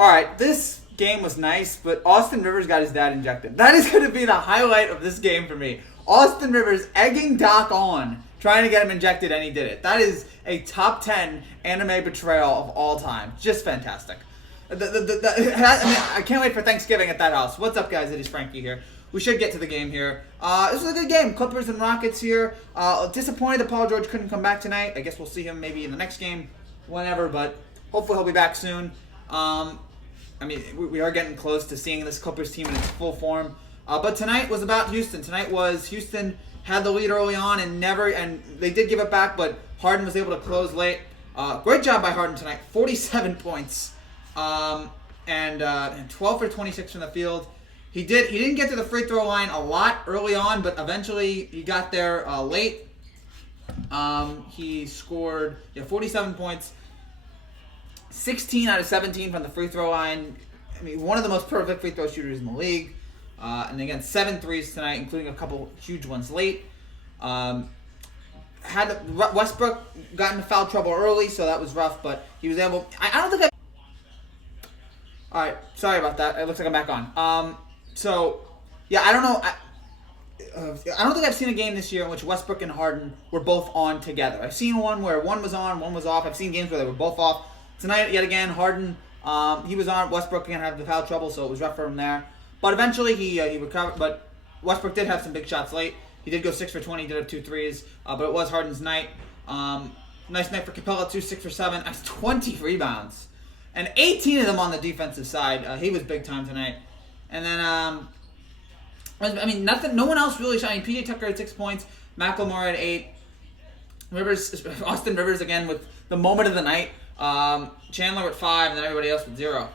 All right, this game was nice, but Austin Rivers got his dad injected. That is going to be the highlight of this game for me. Austin Rivers egging Doc on, trying to get him injected, and he did it. That is a top 10 anime betrayal of all time. Just fantastic. I can't wait for Thanksgiving at that house. What's up, guys? It is Frankie here. We should get to the game here. This was a good game. Clippers and Rockets here. Disappointed that Paul George couldn't come back tonight. I guess we'll see him maybe in the next game, whenever, but hopefully he'll be back soon. We are getting close to seeing this Clippers team in its full form. But tonight was about Houston. Tonight was Houston had the lead early on and they did give it back, but Harden was able to close late. Great job by Harden tonight. 47 points. And 12 for 26 from the field. He didn't get to the free throw line a lot early on, but eventually he got there late. He scored 47 points. 16 out of 17 from the free throw line. I mean, one of the most perfect free throw shooters in the league. And again, 7 threes tonight, including a couple huge ones late. Westbrook got into foul trouble early, so that was rough, but he was able... I don't think All right, sorry about that. It looks like I'm back on. I don't know. I don't think I've seen a game this year in which Westbrook and Harden were both on together. I've seen one where one was on, one was off. I've seen games where they were both off. Tonight, yet again, Harden, he was on. Westbrook again had the foul trouble, so it was rough for him there. But eventually, he recovered. But Westbrook did have some big shots late. He did go 6 for 20, did have 2 threes. But it was Harden's night. Nice night for Capella, 6 for 7. That's 20 rebounds. And 18 of them on the defensive side. He was big time tonight. And then, nothing. No one else really shot. PJ Tucker had 6 points. McLemore had 8. Austin Rivers again with the moment of the night. Chandler with 5, and then everybody else with 0.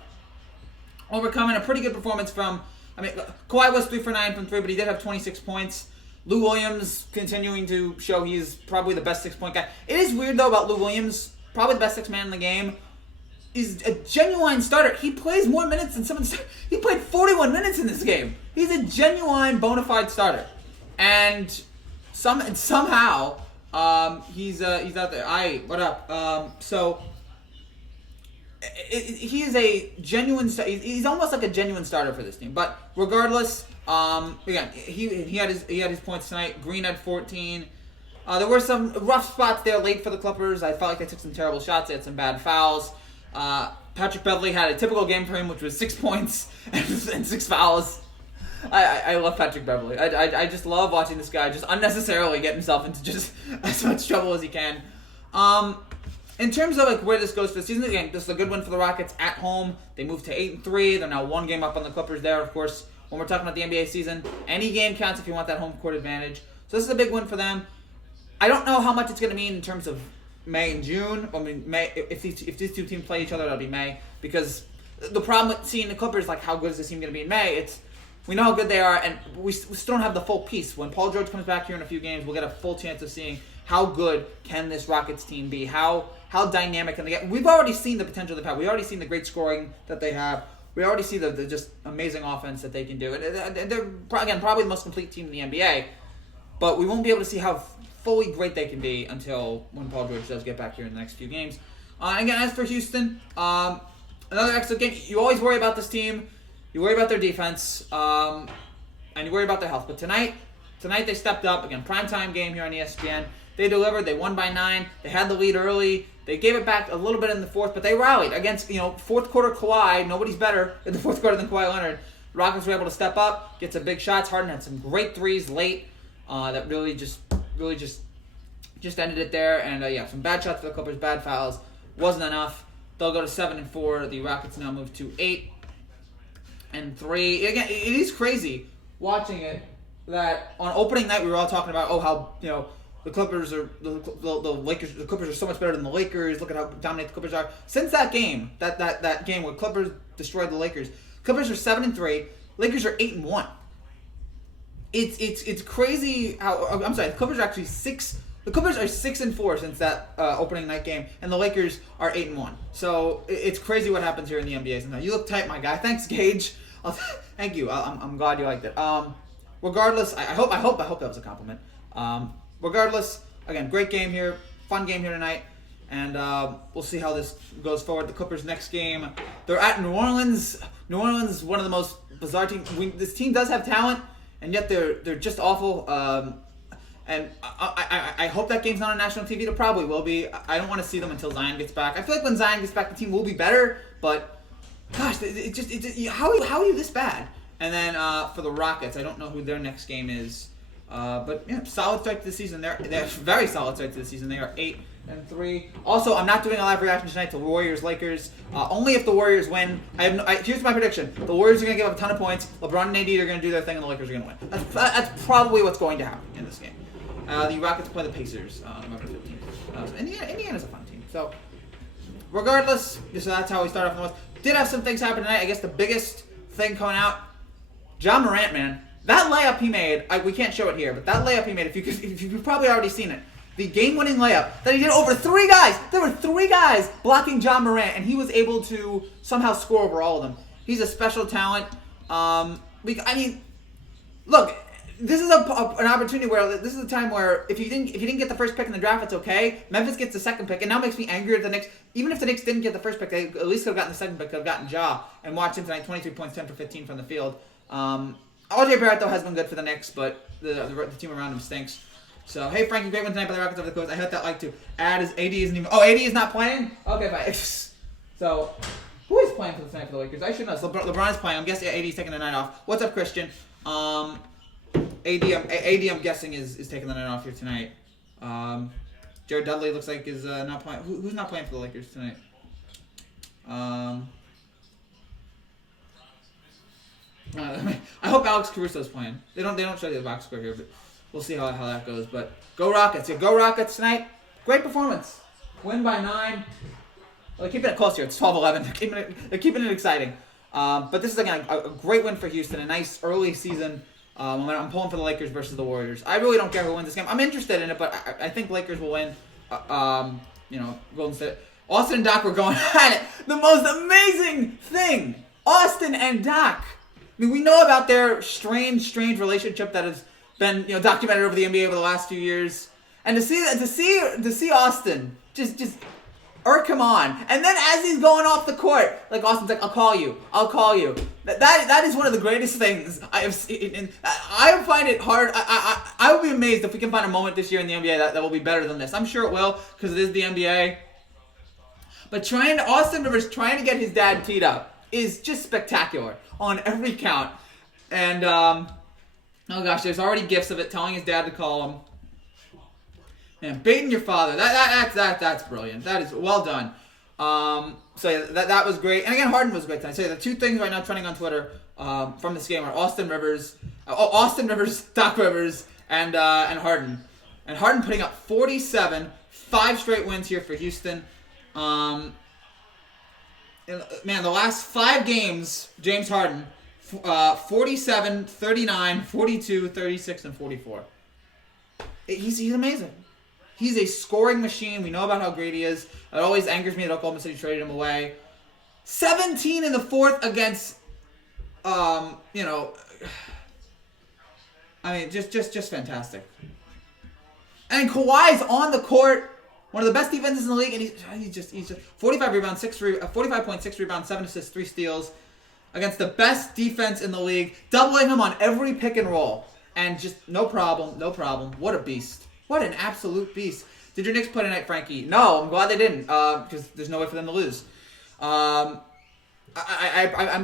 Overcoming a pretty good performance from, Kawhi was 3 for 9 from 3, but he did have 26 points. Lou Williams continuing to show he's probably the best 6-point guy. It is weird, though, about Lou Williams, probably the best 6-man in the game. He's a genuine starter. He plays more minutes than someone. He played 41 minutes in this game. He's a genuine, bona fide starter. And somehow, he's out there. What up? He is a genuine. He's almost like a genuine starter for this team. But regardless, again, he had his points tonight. Green had 14. There were some rough spots there late for the Clippers. I felt like they took some terrible shots. They had some bad fouls. Patrick Beverley had a typical game for him, which was 6 points and 6 fouls. I love Patrick Beverley. I just love watching this guy just unnecessarily get himself into just as much trouble as he can. In terms of where this goes for the season, again, this is a good win for the Rockets at home. They moved to 8-3. They're now 1 game up on the Clippers there. Of course, when we're talking about the NBA season, any game counts if you want that home court advantage. So this is a big win for them. I don't know how much it's going to mean in terms of May and June. May, if these two teams play each other, that'll be May. Because the problem with seeing the Clippers, how good is this team going to be in May? We know how good they are, and we still don't have the full piece. When Paul George comes back here in a few games, we'll get a full chance of seeing how good can this Rockets team be. How dynamic can they get? We've already seen the potential they've had. We've already seen the great scoring that they have. We already see the just amazing offense that they can do. And they're, again, probably the most complete team in the NBA. But we won't be able to see how fully great they can be until when Paul George does get back here in the next few games. Again, as for Houston, another excellent game. You always worry about this team. You worry about their defense, and you worry about their health. But tonight they stepped up. Again, primetime game here on ESPN. They delivered. They won by 9. They had the lead early. They gave it back a little bit in the fourth, but they rallied against, fourth quarter Kawhi. Nobody's better in the fourth quarter than Kawhi Leonard. The Rockets were able to step up, get some big shots. Harden had some great threes late that really just ended it there. And some bad shots for the Clippers, bad fouls. Wasn't enough. They'll go to 7-4. The Rockets now move to 8-3. Again, it is crazy watching it that on opening night we were all talking about how the Clippers are the Lakers. The Clippers are so much better than the Lakers. Look at how dominant the Clippers are. Since that game, that game where Clippers destroyed the Lakers, Clippers are 7-3. Lakers are 8-1. It's crazy how the Clippers are actually 6. The Clippers are 6-4 since that opening night game, and the Lakers are 8-1. So it's crazy what happens here in the NBA sometimes. You look tight, my guy. Thanks, Gage. Thank you. I'm glad you liked it. Regardless, I hope that was a compliment. Regardless, again, great game here, fun game here tonight. And we'll see how this goes forward. The Clippers' next game, they're at New Orleans. New Orleans is one of the most bizarre teams. This team does have talent, and yet they're just awful. And I hope that game's not on national TV. It probably will be. I don't want to see them until Zion gets back. I feel like when Zion gets back, the team will be better. But gosh, how are you this bad? And then for the Rockets, I don't know who their next game is. But yeah, solid start to the season. They're very solid start to the season. They are 8-3. Also, I'm not doing a live reaction tonight to Warriors Lakers. Only if the Warriors win. Here's my prediction: the Warriors are going to give up a ton of points. LeBron and AD are going to do their thing, and the Lakers are going to win. That's probably what's going to happen in this game. The Rockets play the Pacers November 15th. So Indiana's a fun team. So regardless, so that's how we start off in the West. Did have some things happen tonight. I guess the biggest thing coming out, Ja Morant, man. That layup he made, we can't show it here, but that layup he made, if you've probably already seen it, the game-winning layup that he did over 3 guys. There were 3 guys blocking Ja Morant, and he was able to somehow score over all of them. He's a special talent. Look, this is an opportunity where this is a time where if you didn't get the first pick in the draft, it's okay. Memphis gets the second pick, and now it makes me angry at the Knicks. Even if the Knicks didn't get the first pick, they at least could have gotten the second pick, could have gotten Ja, and watch him tonight, 23 points, 10 for 15 from the field. RJ Barrett, though, has been good for the Knicks, but the team around him stinks. So, hey, Frankie, great one tonight by the Rockets over the coast. I hit that like to add as AD isn't even... Oh, AD is not playing? Okay, fine. So, who is playing for the tonight for the Lakers? I should know. So LeBron's playing. I'm guessing AD is taking the night off. What's up, Christian? AD, I'm guessing, is taking the night off here tonight. Jared Dudley looks like is not playing. Who's not playing for the Lakers tonight? I hope Alex Caruso's playing. They don't show you the box score here, but we'll see how that goes. But go Rockets! Yeah, go Rockets tonight. Great performance. Win by 9. Well, they're keeping it close here. It's 12-11. They're keeping it exciting. But this is again a great win for Houston. A nice early season. I'm pulling for the Lakers versus the Warriors. I really don't care who wins this game. I'm interested in it, but I think Lakers will win. Golden State. Austin and Doc were going at it. The most amazing thing. Austin and Doc. I mean, we know about their strange relationship that has been, documented over the NBA over the last few years, and to see Austin just irk him on, and then as he's going off the court, like Austin's like, I'll call you. That is one of the greatest things I have seen. And I find it hard. I would be amazed if we can find a moment this year in the NBA that will be better than this. I'm sure it will because it is the NBA. But Austin Rivers trying to get his dad teed up is just spectacular on every count. And, oh gosh, there's already gifs of it telling his dad to call him. And baiting your father. That's brilliant. That is well done. So yeah, that was great. And again, Harden was great tonight. So the 2 things right now trending on Twitter from this game are Austin Rivers, Doc Rivers, and Harden. And Harden putting up 47, 5 straight wins here for Houston. Man, the last 5 games, James Harden, 47, 39, 42, 36, and 44. He's amazing. He's a scoring machine. We know about how great he is. It always angers me that Oklahoma City traded him away. 17 in the 4th against, just fantastic. And Kawhi's on the court. One of the best defenses in the league, and he's just 45 rebounds, 45.6 rebounds, 7 assists, 3 steals, against the best defense in the league, doubling him on every pick and roll, and just no problem. What a beast! What an absolute beast! Did your Knicks play tonight, Frankie? No, I'm glad they didn't, because there's no way for them to lose. I'm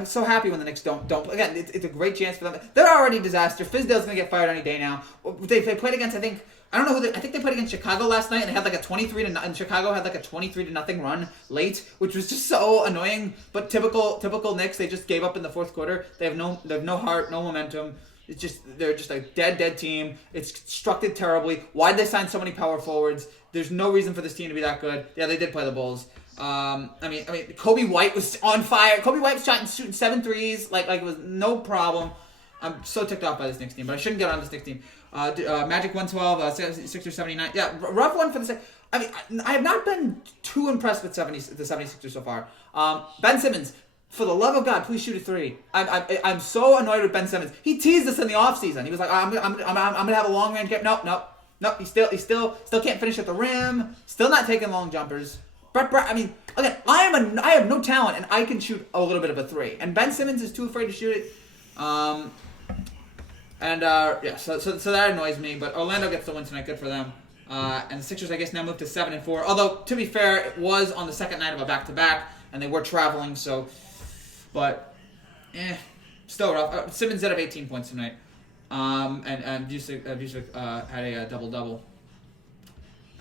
so happy when the Knicks don't. Again, it's a great chance for them. They're already a disaster. Fizdale's gonna get fired any day now. They played against, I don't know who I think they played against Chicago last night, and they had like a 23 to, and Chicago had like a 23 to nothing run late, which was just so annoying. But typical Knicks, they just gave up in the 4th quarter. They have no heart, no momentum. They're just a dead team. It's constructed terribly. Why'd they sign so many power forwards? There's no reason for this team to be that good. Yeah, they did play the Bulls. Kobe White was on fire. Kobe White was shooting 7 threes, like it was no problem. I'm so ticked off by this Knicks team, but I shouldn't get on this Knicks team. Magic 112, Sixers 79. Yeah, rough one for the Sixers. I have not been too impressed with the 76ers so far. Ben Simmons, for the love of God, please shoot a 3. I'm so annoyed with Ben Simmons. He teased us in the offseason. He was like, I'm gonna have a long range game. Nope. No, he still can't finish at the rim. Still not taking long jumpers. Brett, I mean, again, I have no talent, and I can shoot a little bit of a three. And Ben Simmons is too afraid to shoot it. So that annoys me. But Orlando gets the win tonight. Good for them. And the Sixers, I guess, now move to 7-4. Although, to be fair, it was on the second night of a back-to-back, and they were traveling. So, but, still rough. Simmons ended up 18 points tonight. And Vucevic had a double-double.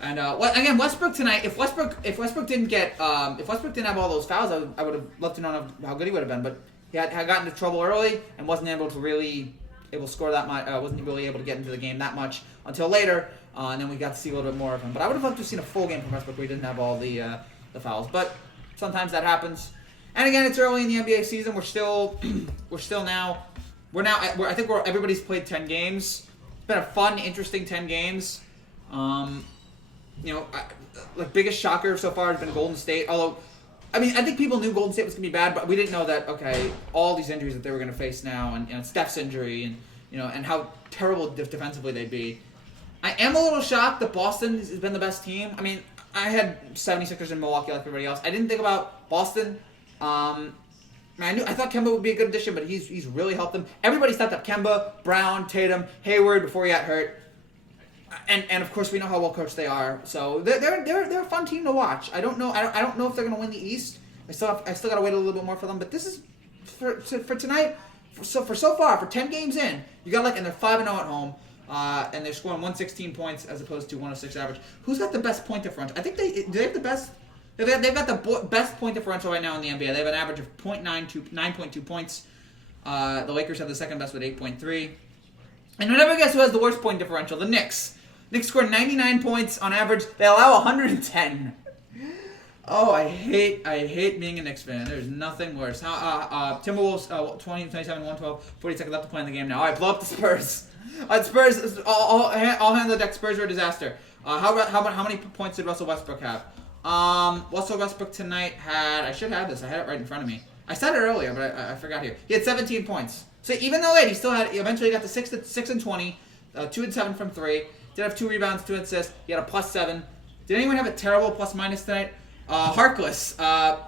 And again, Westbrook tonight. If Westbrook didn't have all those fouls, I would have loved to know how good he would have been. But he had gotten into trouble early and wasn't able to score that much. Wasn't really able to get into the game that much until later. And then we got to see a little bit more of him. But I would have loved to have seen a full game from Westbrook where he didn't have all the fouls. But sometimes that happens. And again, it's early in the NBA season. I think everybody's played 10 games. It's been a fun, interesting 10 games. Biggest shocker so far has been Golden State. Although, I mean, I think people knew Golden State was going to be bad, but we didn't know that, all these injuries that they were going to face now, and Steph's injury, and how terrible defensively they'd be. I am a little shocked that Boston has been the best team. I mean, I had 76ers in Milwaukee like everybody else. I didn't think about Boston. I thought Kemba would be a good addition, but he's really helped them. Everybody stepped up. Kemba, Brown, Tatum, Hayward before he got hurt. And of course we know how well coached they are. So they're a fun team to watch. I don't know if they're going to win the East. I still got to wait a little bit more for them. But this is for tonight. So far for 10 games in, you got and they're 5-0 at home. And they're scoring 116 points as opposed to 106 average. Who's got the best point differential? I think they have the best. They've got the best point differential right now in the NBA. They have an average of 9.2 points. The Lakers have the second best with 8.3. And you'll never guess who has the worst point differential. The Knicks. Knicks scored 99 points on average. They allow 110. Oh, I hate being a Knicks fan. There's nothing worse. Timberwolves 20-27, 112, 40 seconds left to play in the game now. All right, blow up the Spurs. Spurs, all hands on the deck. Spurs are a disaster. How many points did Russell Westbrook have? Russell Westbrook tonight had, I should have this. I had it right in front of me. I said it earlier, but I forgot here. He had 17 points. So even though he eventually got to 6 and 20, 2 and 7 from 3. Did have 2 rebounds, 2 assists. He had a +7. Did anyone have a terrible plus-minus tonight? Harkless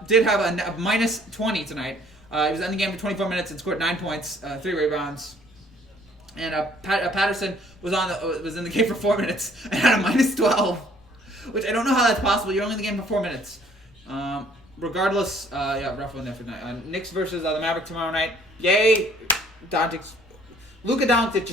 did have a minus 20 tonight. He was in the game for 24 minutes and scored 9 points, 3 rebounds. And Patterson was in the game for 4 minutes and had a minus 12, which I don't know how that's possible. You're only in the game for 4 minutes. Regardless, rough one there for tonight. Knicks versus the Mavericks tomorrow night. Yay, Luka Doncic,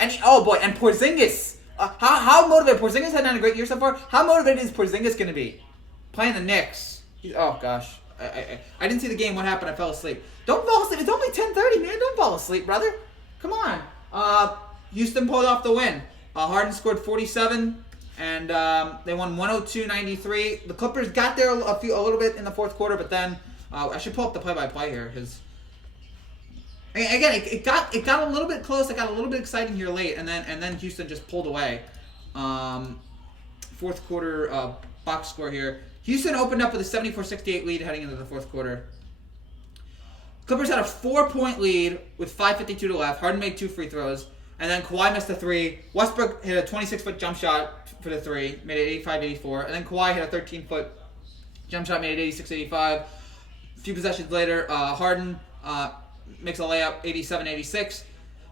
and Porzingis. How motivated? Porzingis had not a great year so far. How motivated is Porzingis going to be playing the Knicks? Oh gosh, I didn't see the game. What happened? I fell asleep. Don't fall asleep. It's only 10:30, man. Don't fall asleep, brother. Come on. Houston pulled off the win. Harden scored 47, and they won 102-93. The Clippers got there a little bit in the fourth quarter, but then I should pull up the play-by-play here because. Again, it got a little bit close. It got a little bit exciting here late, and then Houston just pulled away. Fourth quarter box score here. Houston opened up with a 74-68 lead heading into the fourth quarter. Clippers had a 4-point lead with 5:52 to left. Harden made 2 free throws, and then Kawhi missed a 3. Westbrook hit a 26-foot jump shot for the 3, made it 85-84, and then Kawhi hit a 13-foot jump shot, made it 86-85. A few possessions later, Harden makes a layup, 87-86.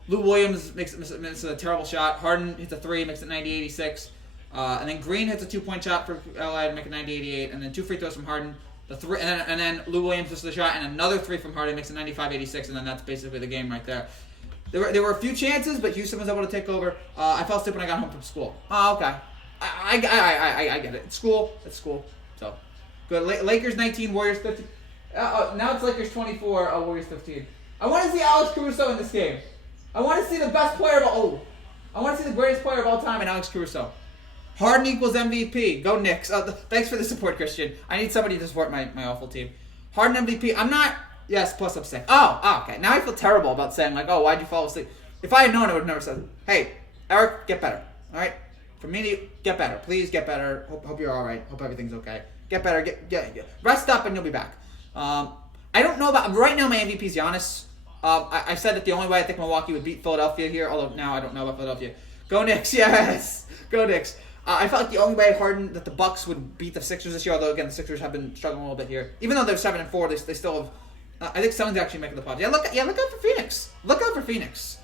Lou Williams makes a terrible shot. Harden hits a 3, makes it 90-86. And then Green hits a 2-point shot for LA to make it 90-88. And then 2 free throws from Harden. And then Lou Williams hits the shot, and another 3 from Harden makes it 95-86. And then that's basically the game right there. There were a few chances, but Houston was able to take over. I fell asleep when I got home from school. Oh, okay. I get it. It's school. So good. Lakers 19, Warriors 15. Now it's Lakers 24, Warriors 15. I want to see Alex Caruso in this game. I want to see the best player I want to see the greatest player of all time in Alex Caruso. Harden equals MVP. Go Knicks. Thanks for the support, Christian. I need somebody to support my awful team. Harden MVP. I'm not. Yes, plus I'm sick. Oh, okay. Now I feel terrible about saying why'd you fall asleep? If I had known, I would have never said, hey, Eric, get better. All right? For me, get better. Please get better. Hope you're all right. Hope everything's okay. Get better. Get rest up, and you'll be back. I don't know about right now. My MVP is Giannis. I said that the only way I think Milwaukee would beat Philadelphia here, although now I don't know about Philadelphia, Go Knicks, yes. Go Knicks. I felt like the only way Harden that the Bucks would beat the Sixers this year, although again the Sixers have been struggling a little bit here. Even though they're 7-4, they still have. I think someone's actually making the pod. Look out for Phoenix. Look out for Phoenix.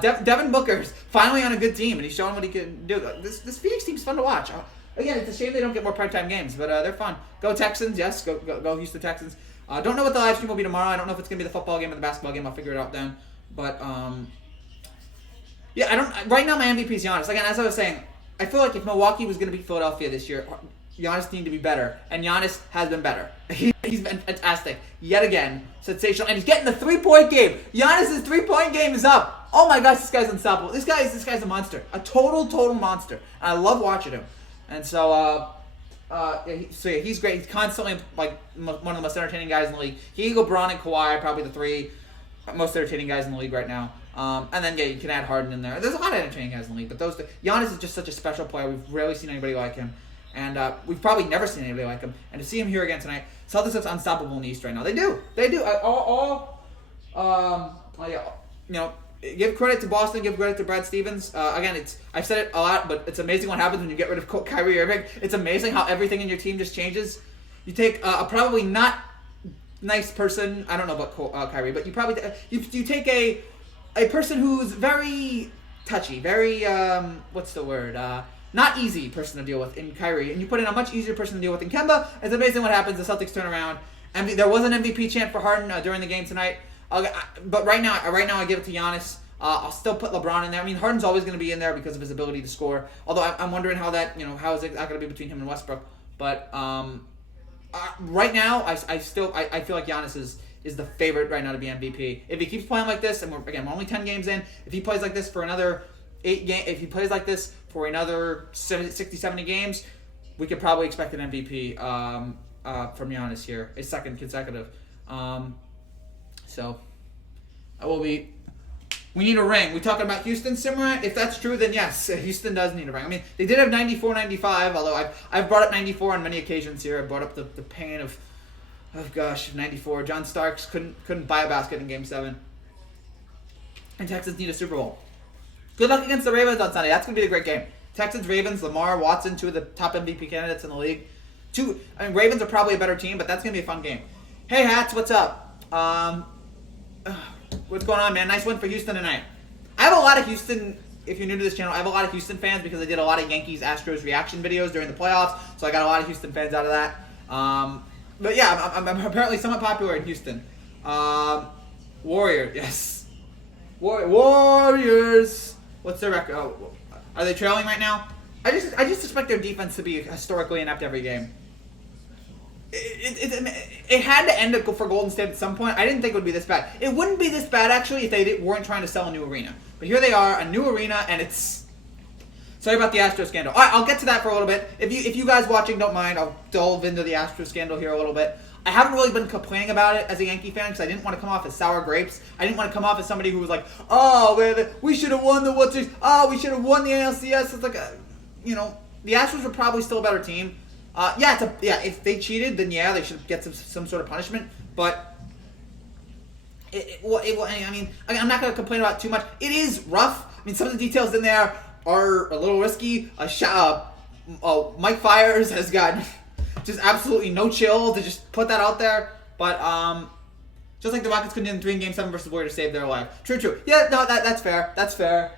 Devin Booker's finally on a good team, and he's showing what he can do. This Phoenix team's fun to watch. Again, it's a shame they don't get more primetime games, but they're fun. Go Texans, yes. Go Houston Texans. Don't know what the live stream will be tomorrow. I don't know if it's gonna be the football game or the basketball game. I'll figure it out then. But yeah, I don't. Right now, my MVP is Giannis. Again, as I was saying, I feel like if Milwaukee was gonna beat Philadelphia this year, Giannis needed to be better, and Giannis has been better. He's been fantastic yet again, sensational, and he's getting the 3-point game. Giannis' 3-point game is up. Oh my gosh, this guy's unstoppable. This guy's a monster, a total monster. And I love watching him. And so, he's great. He's constantly like one of the most entertaining guys in the league. He, LeBron, and Kawhi are probably the 3 most entertaining guys in the league right now. And then you can add Harden in there. There's a lot of entertaining guys in the league, but Giannis is just such a special player. We've rarely seen anybody like him. And we've probably never seen anybody like him. And to see him here again tonight, Celtics are unstoppable in the East right now. They do. Give credit to Boston. Give credit to Brad Stevens. Again, I've said it a lot, but it's amazing what happens when you get rid of Kyrie Irving. It's amazing how everything in your team just changes. You take a probably not nice person. I don't know about Kyrie, but you probably you take a person who's very touchy, very what's the word? Not easy person to deal with in Kyrie, and you put in a much easier person to deal with in Kemba. It's amazing what happens. The Celtics turn around. And there was an MVP chant for Harden during the game tonight. But right now I give it to Giannis. I'll still put LeBron in there. I mean, Harden's always going to be in there because of his ability to score. Although I'm wondering how is it not going to be between him and Westbrook? But right now I feel like Giannis is the favorite right now to be MVP. If he keeps playing like this, and we're only 10 games in, if he plays like this for another 8 games, if he plays like this for another 60, 70 games, we could probably expect an MVP from Giannis here, a second consecutive. So we need a ring. We talking about Houston, Simran? If that's true, then yes, Houston does need a ring. I mean, they did have 94-95, although I've brought up 94 on many occasions here. I brought up the pain of 94. John Starks couldn't buy a basket in Game 7. And Texans need a Super Bowl. Good luck against the Ravens on Sunday. That's going to be a great game. Texans, Ravens, Lamar, Watson, 2 of the top MVP candidates in the league. Ravens are probably a better team, but that's going to be a fun game. Hey, Hats, what's up? What's going on, man? Nice win for Houston tonight. I have a lot of Houston, if you're new to this channel, I have a lot of Houston fans because I did a lot of Yankees-Astros reaction videos during the playoffs, so I got a lot of Houston fans out of that. But yeah, I'm apparently somewhat popular in Houston. Warriors, yes. Warriors. What's their record? Oh, are they trailing right now? I just expect their defense to be historically inept every game. It had to end for Golden State at some point. I didn't think it would be this bad. It wouldn't be this bad, actually, if they weren't trying to sell a new arena. But here they are, a new arena, and it's... Sorry about the Astro scandal. All right, I'll get to that for a little bit. If you guys watching don't mind, I'll delve into the Astro scandal here a little bit. I haven't really been complaining about it as a Yankee fan because I didn't want to come off as sour grapes. I didn't want to come off as somebody who was like, oh, we should have won the World Series. Oh, we should have won the NLCS. It's like, the Astros are probably still a better team. If they cheated, then yeah, they should get some sort of punishment. But I'm not going to complain about it too much. It is rough. I mean, some of the details in there are a little risky. Mike Fiers has got just absolutely no chill to just put that out there. But just like the Rockets couldn't win 3 in Game 7 versus Warriors to save their life. True. Yeah, no, that's fair. That's fair.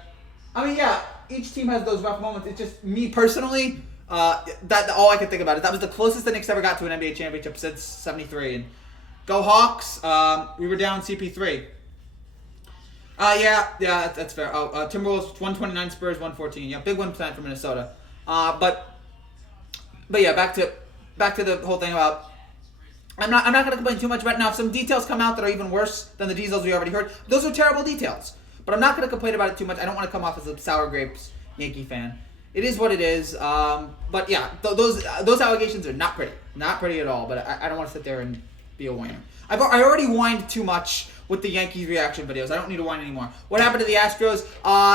I mean, yeah, each team has those rough moments. It's just me personally. That all I can think about it. That was the closest the Knicks ever got to an NBA championship since '73. And go Hawks! We were down CP3. That's fair. Timberwolves 129, Spurs 114. Yeah, big 1% for Minnesota. But yeah, back to the whole thing about. I'm not going to complain too much about it. Now, if some details come out that are even worse than the details we already heard, those are terrible details. But I'm not going to complain about it too much. I don't want to come off as a sour grapes Yankee fan. It is what it is. But yeah, those allegations are not pretty at all. But I don't want to sit there and be a whiner. I already whined too much with the Yankees reaction videos. I don't need to whine anymore. What happened to the Astros?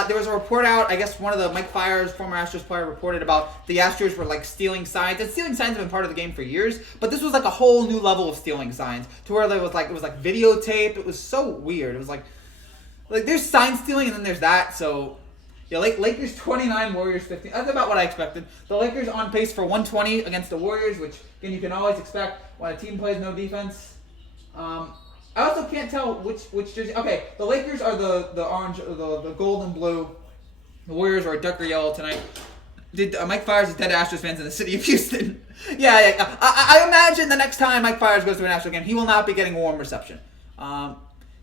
There was a report out. I guess one of the Mike Fiers, former Astros player, reported about the Astros were like stealing signs. And stealing signs have been part of the game for years. But this was like a whole new level of stealing signs, to where it was like videotape. It was so weird. It was like there's sign stealing and then there's that. So Yeah, Lakers 29, Warriors 15. That's about what I expected. The Lakers on pace for 120 against the Warriors, which, again, you can always expect when a team plays no defense. I also can't tell which jersey. Okay, the Lakers are the orange, the gold and blue. The Warriors are a darker yellow tonight. Mike Fiers is dead Astros fans in the city of Houston. yeah. I imagine the next time Mike Fiers goes to an Astros game, he will not be getting a warm reception.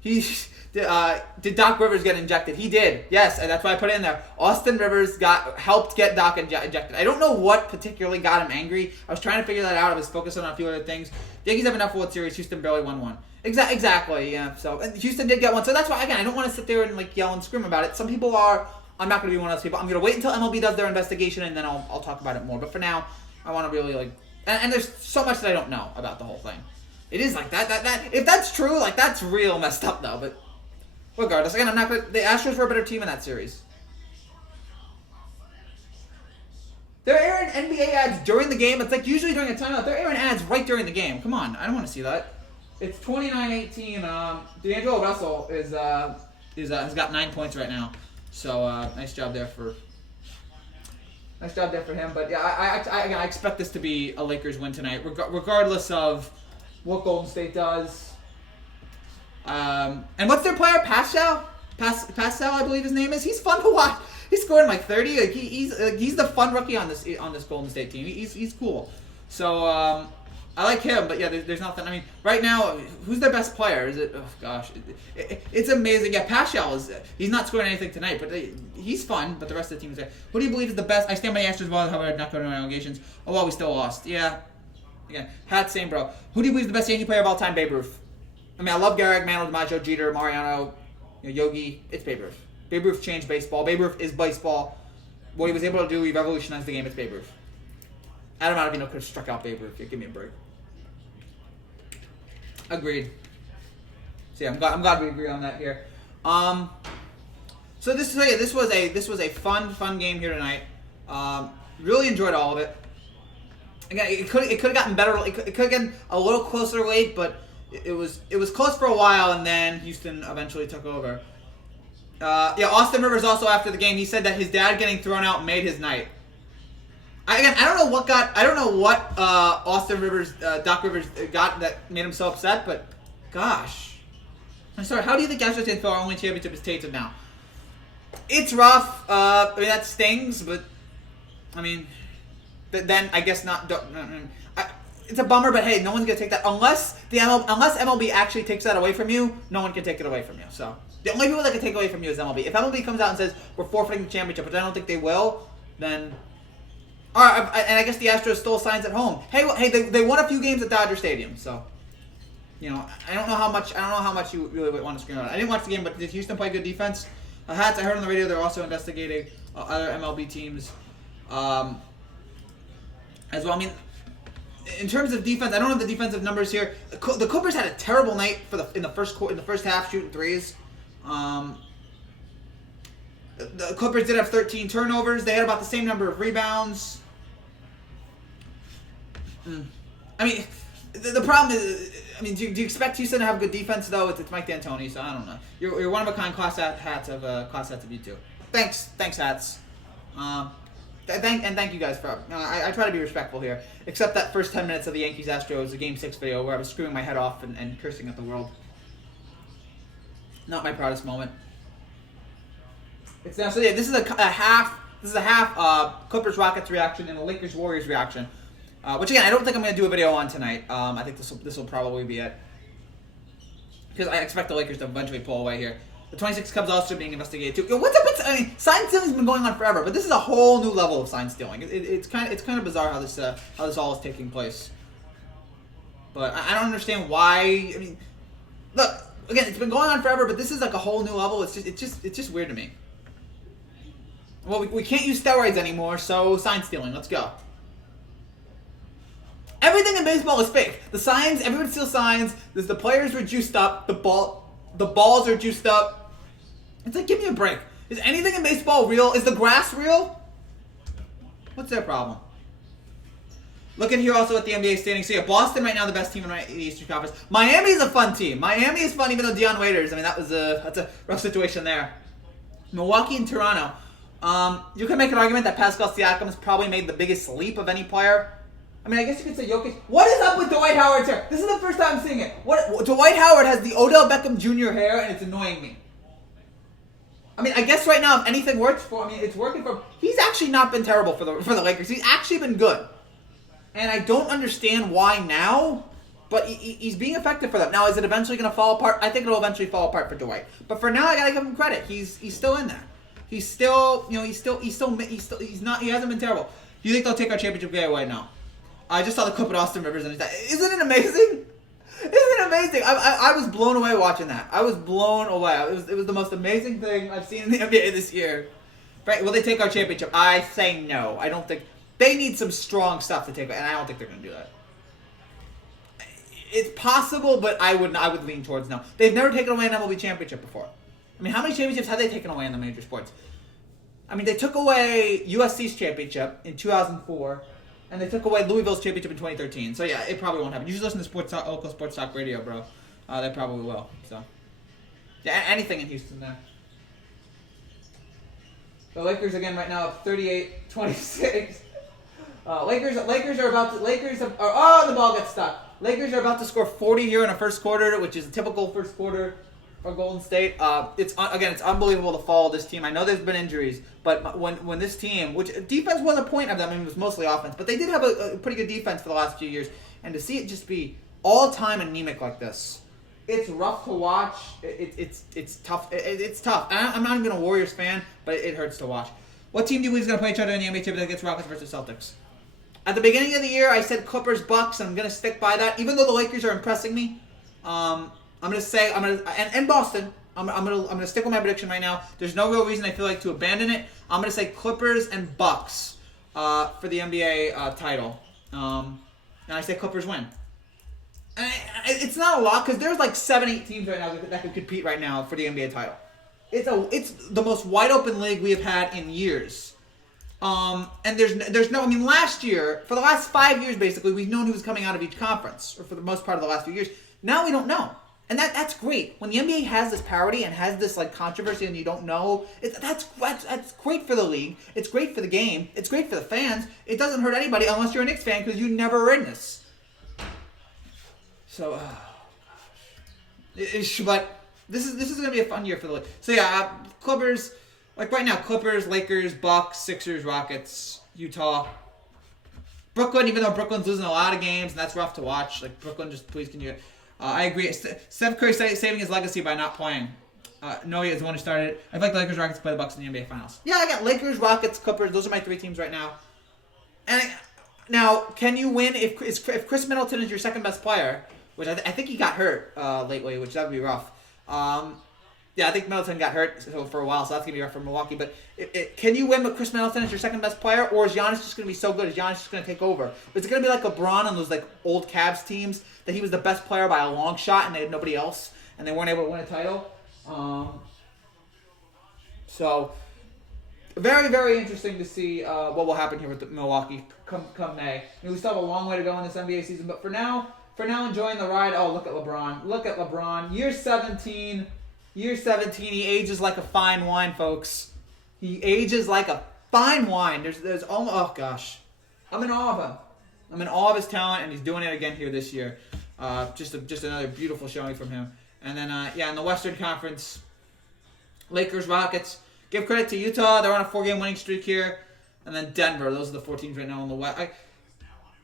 Did Doc Rivers get injected? He did. Yes, and that's why I put it in there. Austin Rivers helped get Doc injected. I don't know what particularly got him angry. I was trying to figure that out. I was focusing on a few other things. The Yankees have enough World Series. Houston barely won one. Exactly. Yeah. So and Houston did get one. So that's why, again, I don't want to sit there and yell and scream about it. Some people are. I'm not going to be one of those people. I'm going to wait until MLB does their investigation and then I'll talk about it more. But for now, I want to really and there's so much that I don't know about the whole thing. It is like that. If that's true, that's real messed up though. But regardless, again, I'm not going to. The Astros were a better team in that series. They're airing NBA ads during the game. It's like usually during a timeout. They're airing ads right during the game. Come on, I don't want to see that. It's 29-18. D'Angelo Russell has got 9 points right now. So nice job there for him. But yeah, I expect this to be a Lakers win tonight, regardless of what Golden State does. And what's their player? Pascal, I believe his name is. He's fun to watch. He's scoring 30. He's the fun rookie on this Golden State team. He's cool. So I like him, but yeah, there's nothing. I mean, right now, who's their best player? Is it? Oh gosh, it's amazing. Yeah, Pascal he's not scoring anything tonight, but he's fun. But the rest of the team is there. Who do you believe is the best? I stand by the Astros ball. However, I'm not going to allegations. Oh well, we still lost. Yeah. Again, hat same bro. Who do you believe is the best Yankee player of all time? Babe Ruth. I mean, I love Gehrig, Mantle, DiMaggio, Jeter, Mariano, Yogi. It's Babe Ruth. Babe Ruth changed baseball. Babe Ruth is baseball. What he was able to do, he revolutionized the game. It's Babe Ruth. Adam Ottavino could have struck out Babe Ruth. Yeah, give me a break. Agreed. So yeah, I'm glad we agree on that here. So this was a fun game here tonight. Really enjoyed all of it. Again, it could have gotten better. It could have gotten a little closer late, but it was close for a while, and then Houston eventually took over. Austin Rivers also after the game, he said that his dad getting thrown out made his night. I don't know what Austin Rivers, Doc Rivers got that made him so upset, but gosh. I'm sorry, how do you think Astros fans feel our only championship is Tatum now? It's rough. I mean, that stings, but I mean, then I guess not. It's a bummer, but hey, no one's gonna take that unless MLB actually takes that away from you. No one can take it away from you. So the only people that can take it away from you is MLB. If MLB comes out and says we're forfeiting the championship, which I don't think they will, then. All right, and I guess the Astros stole signs at home. Hey, they won a few games at Dodger Stadium, so I don't know how much you really want to scream about it. I didn't watch the game, but did Houston play good defense? Hats, I heard on the radio they're also investigating other MLB teams as well. I mean, in terms of defense, I don't have the defensive numbers here. The Clippers had a terrible night in the first half shooting threes. The Clippers did have 13 turnovers. They had about the same number of rebounds. I mean, the problem is, do you expect Houston to have good defense though? It's Mike D'Antoni, so I don't know. You're one of a kind class hats of you too. Thanks hats. Thank you guys for. I try to be respectful here, except that first 10 minutes of the Yankees Astros, the Game 6 video where I was screwing my head off and cursing at the world. Not my proudest moment. It's now so yeah. This is a half. This is a half Clippers Rockets reaction and a Lakers Warriors reaction. Which again, I don't think I'm going to do a video on tonight. I think this will probably be it. Because I expect the Lakers to eventually pull away here. The 26 Cubs also being investigated too. What's up with sign stealing's been going on forever, but this is a whole new level of sign stealing. It's kind of bizarre how this all is taking place. But I don't understand why. I mean, look again, it's been going on forever, but this is like a whole new level. It's just weird to me. Well, we can't use steroids anymore, so sign stealing. Let's go. Everything in baseball is fake. The signs, everyone steals signs. The players are juiced up. The balls are juiced up. It's like, give me a break. Is anything in baseball real? Is the grass real? What's their problem? Looking here also at the NBA standings. So yeah, Boston right now the best team in the Eastern Conference. Miami is a fun team. Miami is fun, even though Deion Waiters. I mean, that's a rough situation there. Milwaukee and Toronto. You can make an argument that Pascal Siakam has probably made the biggest leap of any player. I mean, I guess you could say Jokic. What is up with Dwight Howard's hair? This is the first time I'm seeing it. Dwight Howard has the Odell Beckham Jr. hair, and it's annoying me. I mean, I guess right now, if anything works for, I mean, it's working for him. He's actually not been terrible for the Lakers. He's actually been good. And I don't understand why now, but he's being effective for them. Now, is it eventually going to fall apart? I think it'll eventually fall apart for Dwight. But for now, I gotta give him credit. He's still in there. He's still, he hasn't been terrible. Do you think they'll take our championship game away now? I just saw the clip with Austin Rivers, and isn't it amazing? Isn't it amazing? I was blown away watching that. I was blown away. It was the most amazing thing I've seen in the NBA this year. Right? Will they take our championship? I say no. I don't think they need some strong stuff to take, and I don't think they're going to do that. It's possible, but I would lean towards no. They've never taken away an MLB championship before. I mean, how many championships have they taken away in the major sports? I mean, they took away USC's championship in 2004. And they took away Louisville's championship in 2013. So, yeah, it probably won't happen. You should listen to local sports talk radio, bro. They probably will. So, yeah, anything in Houston there. The Lakers, again, right now, up 38-26. Lakers are about to... the ball gets stuck. Lakers are about to score 40 here in a first quarter, which is a typical first quarter for Golden State. It's unbelievable to follow this team. I know there's been injuries, but when this team, which defense wasn't a point of them, I mean, it was mostly offense, but they did have a pretty good defense for the last few years, and to see it just be all-time anemic like this, it's rough to watch. It's tough. It's tough. I'm not even a Warriors fan, but it hurts to watch. What team do you believe is going to play each other in the NBA championship against Rockets versus Celtics? At the beginning of the year, I said Clippers, Bucks, and I'm going to stick by that, even though the Lakers are impressing me. And Boston. I'm gonna stick with my prediction right now. There's no real reason I feel like to abandon it. I'm gonna say Clippers and Bucks for the NBA title. And I say Clippers win. And it's not a lot because there's like 7-8 teams right now that could compete right now for the NBA title. It's the most wide open league we have had in years. And there's no. I mean, last year, for the last 5 years, basically, we've known who was coming out of each conference, or for the most part of the last few years. Now we don't know. And that's great. When the NBA has this parity and has this like controversy and you don't know, that's great for the league. It's great for the game. It's great for the fans. It doesn't hurt anybody unless you're a Knicks fan because you never were in this. So, but this is going to be a fun year for the league. So yeah, Clippers, like right now, Clippers, Lakers, Bucks, Sixers, Rockets, Utah. Brooklyn, even though Brooklyn's losing a lot of games and that's rough to watch, like Brooklyn, just please can you... I agree. Steph Curry saving his legacy by not playing. No, he is the one who started it. I'd like the Lakers, Rockets to play the Bucks in the NBA Finals. Yeah, I got Lakers, Rockets, Clippers. Those are my 3 teams right now. And now, can you win if Chris Middleton is your second best player? Which I think he got hurt lately, which that would be rough. Yeah, I think Middleton got hurt for a while, so that's gonna be rough for Milwaukee. But can you win with Chris Middleton as your second best player, or is Giannis just gonna be so good? Is Giannis just gonna take over? Is it gonna be like LeBron on those like old Cavs teams that he was the best player by a long shot and they had nobody else and they weren't able to win a title? So very, very interesting to see what will happen here with Milwaukee come May. I mean, we still have a long way to go in this NBA season, but for now, enjoying the ride. Oh, look at LeBron! Look at LeBron! Year 17. Year 17, he ages like a fine wine, folks. He ages like a fine wine. There's almost, oh gosh. I'm in awe of him. I'm in awe of his talent, and he's doing it again here this year. Just another beautiful showing from him. And then, in the Western Conference, Lakers, Rockets. Give credit to Utah. They're on a 4-game winning streak here. And then Denver. Those are the 4 teams right now in the West.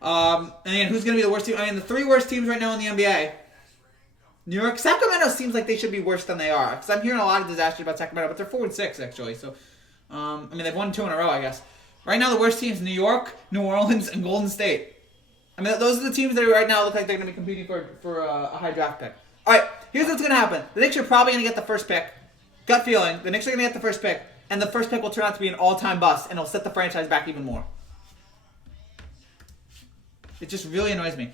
And again, who's going to be the worst team? I mean, the 3 worst teams right now in the NBA. New York, Sacramento seems like they should be worse than they are. Because I'm hearing a lot of disasters about Sacramento, but they're 4-6 actually. So, I mean, they've won 2 in a row, I guess. Right now, the worst teams: New York, New Orleans, and Golden State. I mean, those are the teams that right now look like they're going to be competing for a high draft pick. All right, here's what's going to happen: the Knicks are probably going to get the first pick. Gut feeling: the Knicks are going to get the first pick, and the first pick will turn out to be an all-time bust, and it'll set the franchise back even more. It just really annoys me.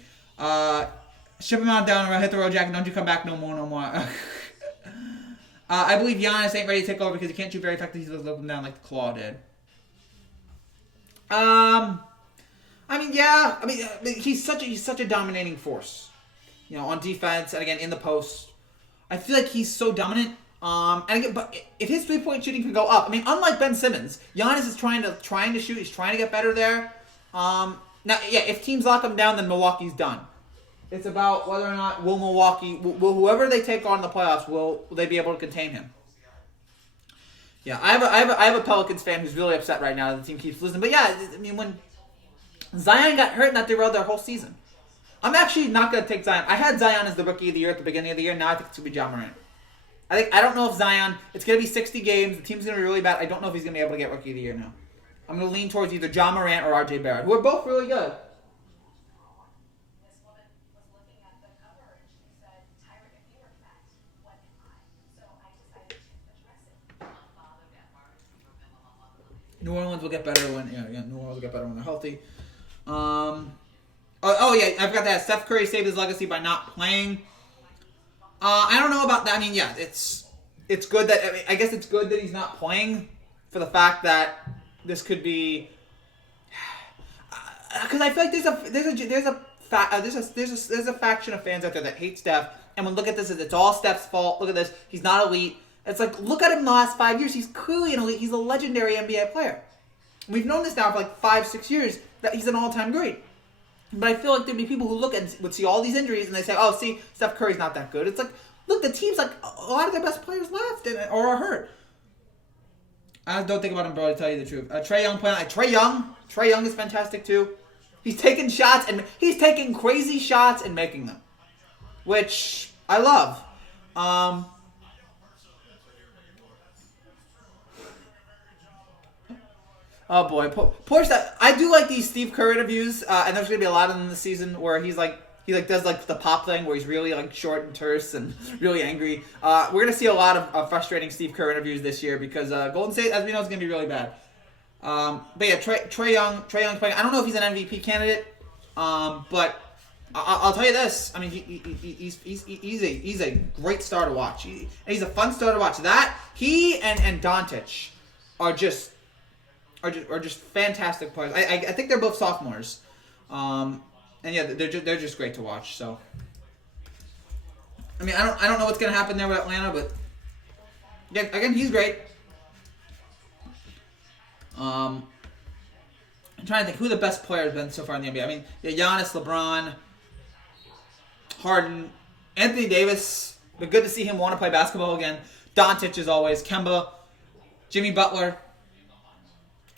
Ship him on down, hit the road, Jack, and don't you come back no more. I believe Giannis ain't ready to take over because he can't shoot very effectively. He's looking down like the Claw did. I mean, yeah. I mean, he's such a dominating force. You know, on defense and again in the post. I feel like he's so dominant. And again, but if his 3-point shooting can go up, I mean, unlike Ben Simmons, Giannis is trying to shoot. He's trying to get better there. Now, yeah, if teams lock him down, then Milwaukee's done. It's about whether or not will whoever they take on in the playoffs, will they be able to contain him? Yeah, I have a Pelicans fan who's really upset right now that the team keeps losing. But yeah, I mean, when Zion got hurt and that derailed their whole season. I'm actually not going to take Zion. I had Zion as the rookie of the year at the beginning of the year. Now I think it's going to be Ja Morant. I don't know if Zion, it's going to be 60 games. The team's going to be really bad. I don't know if he's going to be able to get rookie of the year now. I'm going to lean towards either Ja Morant or RJ Barrett, who are both really good. New Orleans will get better when New Orleans will get better when they're healthy. Yeah, I forgot that Steph Curry saved his legacy by not playing. I don't know about that. I mean, yeah, it's good that I guess it's good that he's not playing for the fact that this could be because I feel like there's a faction of fans out there that hate Steph and would look at this as it's all Steph's fault. Look at this, he's not elite. It's like, look at him in the last 5 years. He's clearly an elite. He's a legendary NBA player. We've known this now for like 5-6 years that he's an all-time great. But I feel like there'd be people who look and would see all these injuries and they say, oh, see, Steph Curry's not that good. It's like, look, the team's like, a lot of their best players left or are hurt. I don't think about him, bro, to tell you the truth. Trae Young playing. Trae Young is fantastic too. He's taking shots and he's taking crazy shots and making them, which I love. Oh boy, poor Steph. I do like these Steve Kerr interviews, and there's gonna be a lot of them this season where he does like the pop thing where he's really like short and terse and really angry. We're gonna see a lot of frustrating Steve Kerr interviews this year because Golden State, as we know, is gonna be really bad. But yeah, Trae Young playing. I don't know if he's an MVP candidate, but I'll tell you this. I mean, he's a great star to watch. He's a fun star to watch. That he and Doncic are just fantastic players. I think they're both sophomores, and yeah, they're just great to watch. So, I mean, I don't know what's gonna happen there with Atlanta, but again, he's great. I'm trying to think who the best player has been so far in the NBA. I mean, yeah, Giannis, LeBron, Harden, Anthony Davis. Been good to see him want to play basketball again. Doncic as always. Kemba, Jimmy Butler.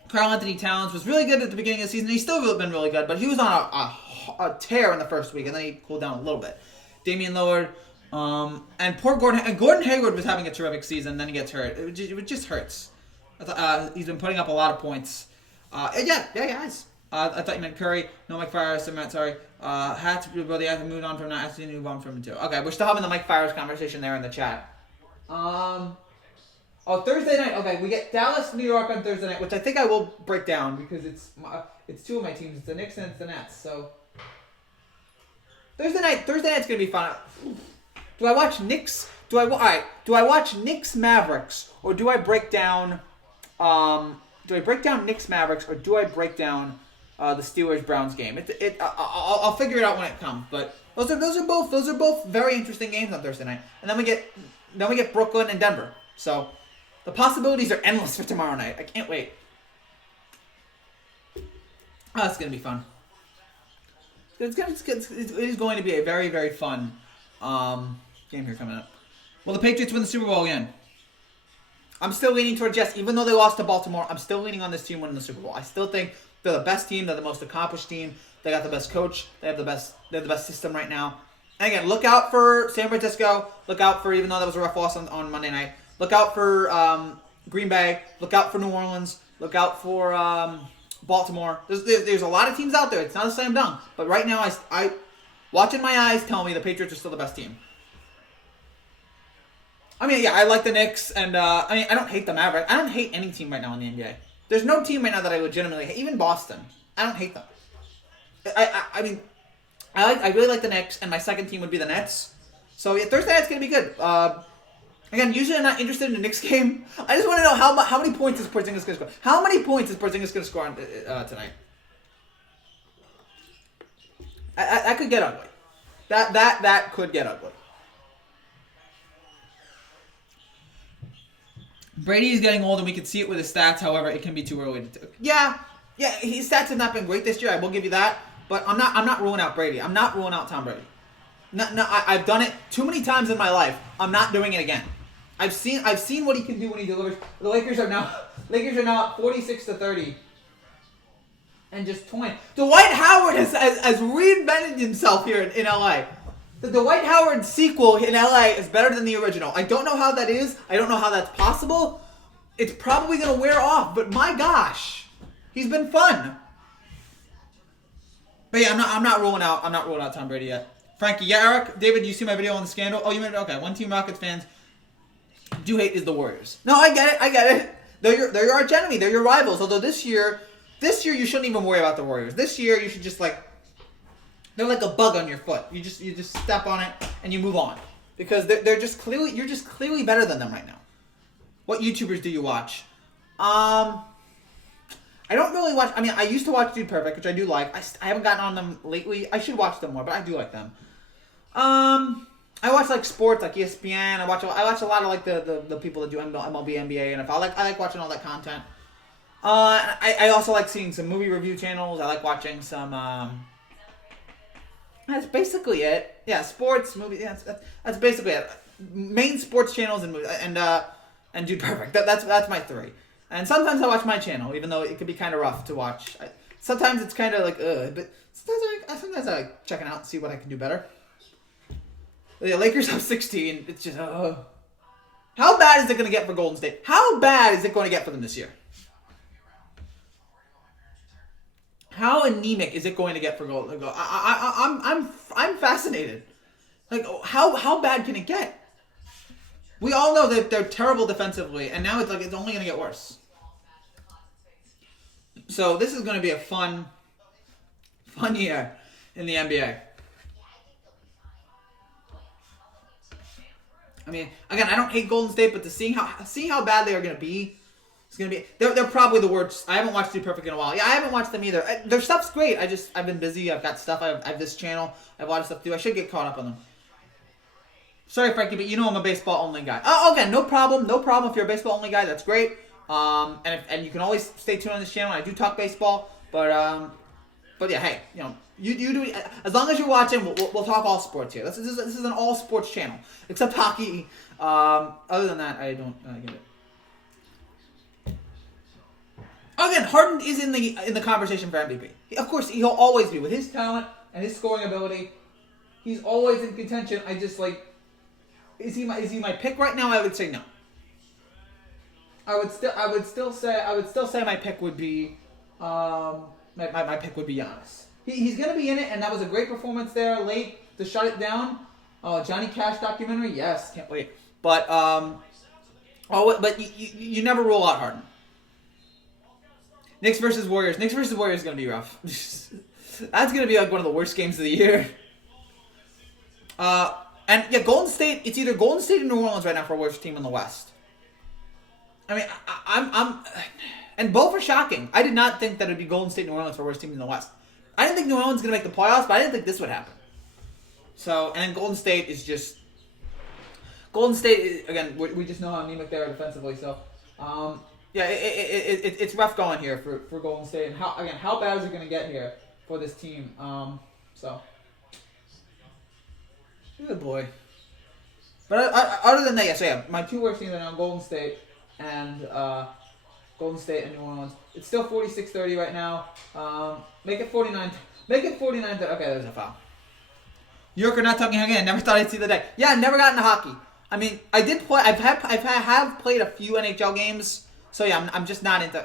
Karl Anthony Towns was really good at the beginning of the season. He's still been really good, but he was on a tear in the first week, and then he cooled down a little bit. Damian Lillard, and poor Gordon. And Gordon Hayward was having a terrific season, then he gets hurt. It just hurts. He's been putting up a lot of points. Yeah, guys. I thought you meant Curry. No, Mike Fires. I meant, sorry. Had to but they have to move on from that. Has to move on from him too. Okay, we're still having the Mike Fires conversation there in the chat. Thursday night. Okay, we get Dallas, New York on Thursday night, which I think I will break down because it's two of my teams. It's the Knicks and it's the Nets. So Thursday night's gonna be fun. Do I watch Knicks? Do I watch Knicks Mavericks or do I break down? Knicks Mavericks or do I break down the Steelers Browns game? I'll figure it out when it comes. But those are both very interesting games on Thursday night, and then we get Brooklyn and Denver. So the possibilities are endless for tomorrow night. I can't wait. Oh, it's gonna be fun. It is going to be a very, very fun game here coming up. Will the Patriots win the Super Bowl again? I'm still leaning towards yes, even though they lost to Baltimore. I'm still leaning on this team winning the Super Bowl. I still think they're the best team. They're the most accomplished team. They got the best coach. They have the best system right now. And again, look out for San Francisco. Look out for, even though that was a rough loss on Monday night. Look out for Green Bay. Look out for New Orleans. Look out for Baltimore. There's a lot of teams out there. It's not a slam dunk. But right now, I watching my eyes tell me the Patriots are still the best team. I mean, yeah, I like the Knicks, and I don't hate the Mavericks. I don't hate any team right now in the NBA. There's no team right now that I legitimately hate. Even Boston. I don't hate them. I really like the Knicks, and my second team would be the Nets. So yeah, Thursday night's gonna be good. Again, usually I'm not interested in the Knicks game. I just want to know how many points is Porzingis gonna score. How many points is Porzingis gonna score tonight? That could get ugly. That could get ugly. Brady is getting old, and we can see it with his stats. However, it can be too early to. Yeah, his stats have not been great this year. I will give you that. But I'm not ruling out Brady. I'm not ruling out Tom Brady. No, I've done it too many times in my life. I'm not doing it again. I've seen what he can do when he delivers. The Lakers are now 46-30, and just 20. Dwight Howard has reinvented himself here in LA. The Dwight Howard sequel in LA is better than the original. I don't know how that is. I don't know how that's possible. It's probably gonna wear off, but my gosh, he's been fun. But yeah, I'm not ruling out Tom Brady yet. Frankie, yeah, Eric, David, you see my video on the scandal? Oh, you made it. Okay, one team Rockets fans do hate is the Warriors. No, I get it. They're your arch enemy. They're your rivals. Although this year you shouldn't even worry about the Warriors. This year you should just they're like a bug on your foot. You just step on it and you move on because you're just clearly better than them right now. What YouTubers do you watch? I don't really watch. I mean, I used to watch Dude Perfect, which I do like. I haven't gotten on them lately. I should watch them more, but I do like them. I watch like sports, like ESPN. I watch a lot of like the people that do MLB, NBA, and I like watching all that content. I also like seeing some movie review channels. I like watching some. That's basically it. Yeah, sports, movies. Yeah, that's basically it. Main sports channels and Dude Perfect. That's my three. And sometimes I watch my channel, even though it can be kind of rough to watch. Sometimes it's kind of like, but sometimes I like checking out and see what I can do better. The Lakers have 16. It's just, how bad is it going to get for Golden State? How bad is it going to get for them this year? How anemic is it going to get for Golden State? I'm fascinated. Like, how bad can it get? We all know that they're terrible defensively, and now it's only going to get worse. So this is going to be a fun year in the NBA. I mean, again, I don't hate Golden State, but seeing how bad they are going to be, it's going to be. They're probably the worst. I haven't watched Dude Perfect in a while. Yeah, I haven't watched them either. Their stuff's great. I've been busy. I've got stuff. I have this channel. I have a lot of stuff to do. I should get caught up on them. Sorry, Frankie, but you know I'm a baseball-only guy. Oh, okay, no problem. No problem if you're a baseball-only guy. That's great. And you can always stay tuned on this channel. I do talk baseball, but yeah, hey, you do as long as you're watching. We'll talk all sports here. This is an all-sports channel except hockey. Other than that, I don't get it. Again, Harden is in the conversation for MVP. Of course, he'll always be with his talent and his scoring ability. He's always in contention. I just like. Is he my pick right now? I would say no. I would still say my pick would be my pick would be Giannis. He's gonna be in it, and that was a great performance there late to shut it down. Johnny Cash documentary, yes, can't wait. But you never rule out Harden. Knicks versus Warriors. Knicks versus Warriors is gonna be rough. That's gonna be like one of the worst games of the year. And yeah, Golden State. It's either Golden State or New Orleans right now for worst team in the West. I mean, and both are shocking. I did not think that it'd be Golden State and New Orleans for worst team in the West. I didn't think New Orleans was gonna make the playoffs, but I didn't think this would happen. So, and then Golden State is just Golden State again. We just know how anemic they are defensively. So, yeah, it's rough going here for Golden State. And how bad is it gonna get here for this team? So. Good boy. But other than that, yes, yeah, my two worst teams are now Golden State and New Orleans. It's still 46-30 right now. Make it 49. Make it 49. Okay, there's a foul. New Yorker not talking again. Never thought I'd see the day. Yeah, never got into hockey. I mean, I did play. I've played a few NHL games. So yeah, I'm just not into.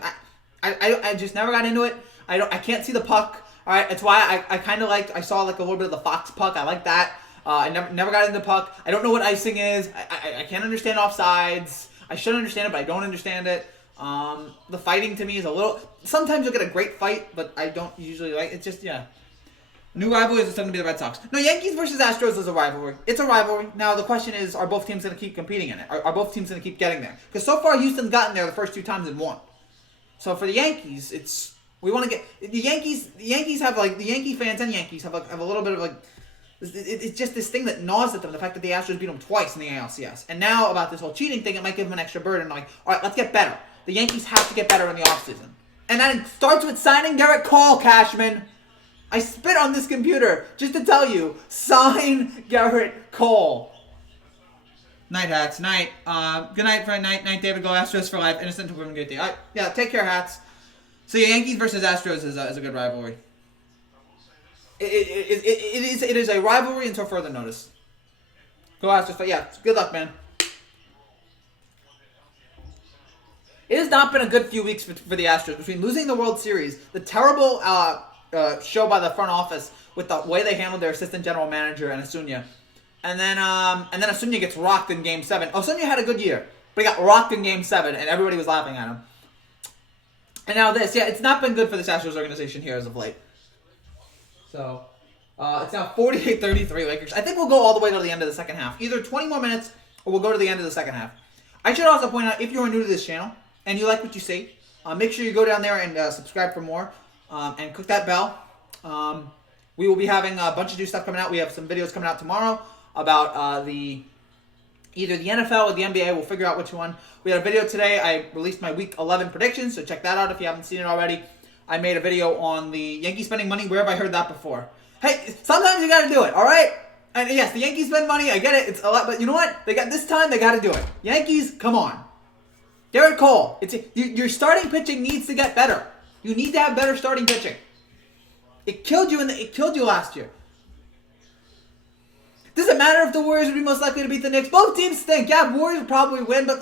I just never got into it. I can't see the puck. All right, that's why I kind of like. I saw like a little bit of the Fox puck. I like that. I never got into the puck. I don't know what icing is. I can't understand offsides. I should understand it, but I don't understand it. The fighting to me is a little. Sometimes you'll get a great fight, but I don't usually like. It's just yeah. New rivalry is going to be the Red Sox. No, Yankees versus Astros is a rivalry. It's a rivalry. Now the question is, are both teams going to keep competing in it? Are both teams going to keep getting there? Because so far Houston's gotten there the first two times and won. So for the Yankees, we want to get the Yankees. The Yankees have like the Yankee fans and Yankees have a little bit of like. It's just this thing that gnaws at them, the fact that the Astros beat them twice in the ALCS. And now about this whole cheating thing, it might give them an extra burden. Like, all right, let's get better. The Yankees have to get better in the offseason. And that starts with signing Garrett Cole, Cashman. I spit on this computer just to tell you, sign Garrett Cole. Night, Hats. Night. Good night, Fred. Night, David. Go Astros for life. Innocent until proven guilty. Yeah, take care, Hats. So Yankees versus Astros is a good rivalry. It is a rivalry until further notice. Go Astros. Yeah, good luck, man. It has not been a good few weeks for the Astros between losing the World Series, the terrible show by the front office with the way they handled their assistant general manager and Acuna, and then Acuna gets rocked in Game 7. Acuna had a good year, but he got rocked in Game 7, and everybody was laughing at him. And now this, it's not been good for this Astros organization here as of late. So, it's now 48-33 Lakers. I think we'll go all the way to the end of the second half. Either 20 more minutes, or we'll go to the end of the second half. I should also point out, if you are new to this channel, and you like what you see, make sure you go down there and subscribe for more, and click that bell. We will be having a bunch of new stuff coming out. We have some videos coming out tomorrow about either the NFL or the NBA. We'll figure out which one. We had a video today. I released my Week 11 predictions, so check that out if you haven't seen it already. I made a video on the Yankees spending money. Where have I heard that before? Hey, sometimes you got to do it, all right? And yes, the Yankees spend money. I get it. It's a lot, but you know what? This time they got to do it. Yankees, come on. Garrett Cole. Your starting pitching needs to get better. You need to have better starting pitching. It killed you last year. Does it matter if the Warriors would be most likely to beat the Knicks? Both teams stink. Yeah, Warriors would probably win, but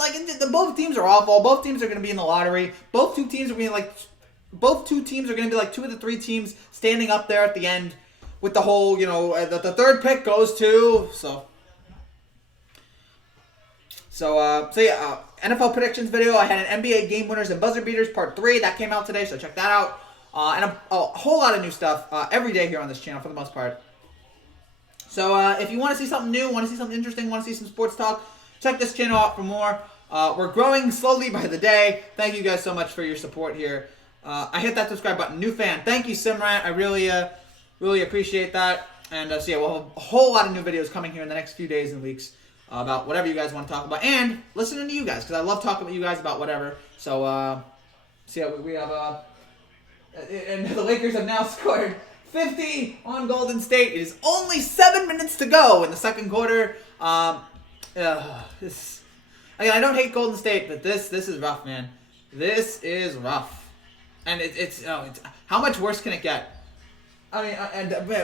both teams are awful. Both teams are going to be in the lottery. Both two teams are going to be like 2 of the 3 teams standing up there at the end with the whole, the third pick goes to. So yeah, NFL predictions video. I had an NBA game winners and buzzer beaters part 3 that came out today, so check that out. And a whole lot of new stuff every day here on this channel for the most part. So if you want to see something new, want to see something interesting, want to see some sports talk, check this channel out for more. We're growing slowly by the day. Thank you guys so much for your support here. I hit that subscribe button. New fan. Thank you, Simrat. I really appreciate that. And so yeah, we'll have a whole lot of new videos coming here in the next few days and weeks about whatever you guys want to talk about. And listening to you guys, because I love talking with you guys about whatever. So, yeah, we have... and the Lakers have now scored 50 on Golden State. It is only 7 minutes to go in the second quarter. Again, I don't hate Golden State, but this is rough, man. This is rough, and it's how much worse can it get? I mean,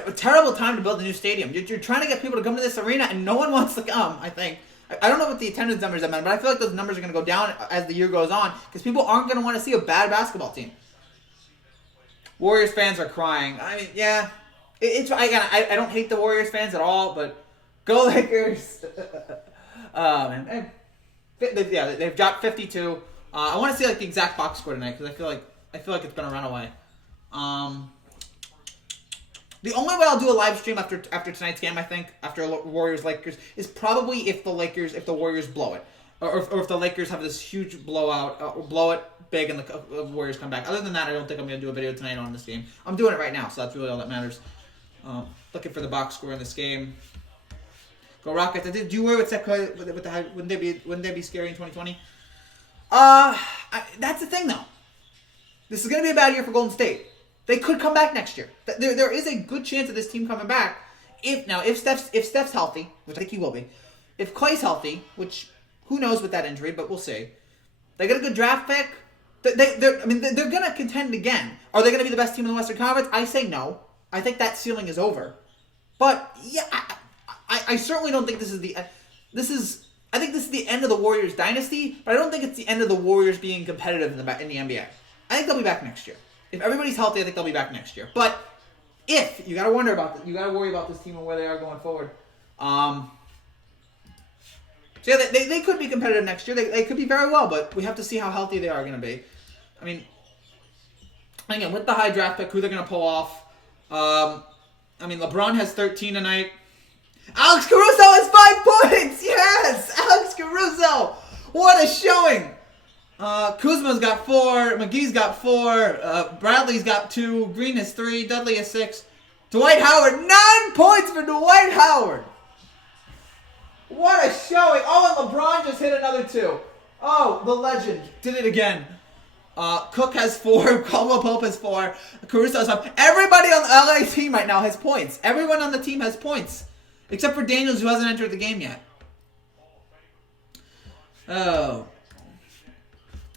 a terrible time to build a new stadium. You're trying to get people to come to this arena, and no one wants to come. I think. I don't know what the attendance numbers are, but I feel like those numbers are going to go down as the year goes on because people aren't going to want to see a bad basketball team. Warriors fans are crying. I mean, yeah. I don't hate the Warriors fans at all, but go Lakers. Oh, man. They've dropped 52. I want to see the exact box score tonight because I feel like it's been a runaway. The only way I'll do a live stream after tonight's game, I think, after Warriors Lakers, is probably if the Warriors blow it, or if the Lakers have this huge blowout, or blow it big and the Warriors come back. Other than that, I don't think I'm going to do a video tonight on this game. I'm doing it right now, so that's really all that matters. Looking for the box score in this game. Go Rockets. Do you worry with the high? Wouldn't they be scary in 2020? That's the thing, though. This is going to be a bad year for Golden State. They could come back next year. There is a good chance of this team coming back. If Steph's healthy, which I think he will be. If Clay's healthy, which who knows with that injury, but we'll see. They get a good draft pick. They're going to contend again. Are they going to be the best team in the Western Conference? I say no. I think that ceiling is over. But yeah, I certainly don't think this is the. I think this is the end of the Warriors dynasty, but I don't think it's the end of the Warriors being competitive in the NBA. I think they'll be back next year. If everybody's healthy, I think they'll be back next year. But if you gotta worry about this team and where they are going forward. So yeah, they could be competitive next year. They could be very well, but we have to see how healthy they are going to be. I mean, again, with the high draft pick, who they're going to pull off. LeBron has 13 tonight. Alex Caruso has 5 points. Yes, Alex Caruso. What a showing. Kuzma's got 4, McGee's got 4, Bradley's got 2, Green has 3, Dudley has 6. Dwight Howard, 9 points for Dwight Howard. What a showing. Oh, and LeBron just hit another 2. Oh, the legend did it again. Cook has 4. Caldwell Pope has 4. Caruso has 5. Everybody on the LA team right now has points. Everyone on the team has points. Except for Daniels, who hasn't entered the game yet. Oh.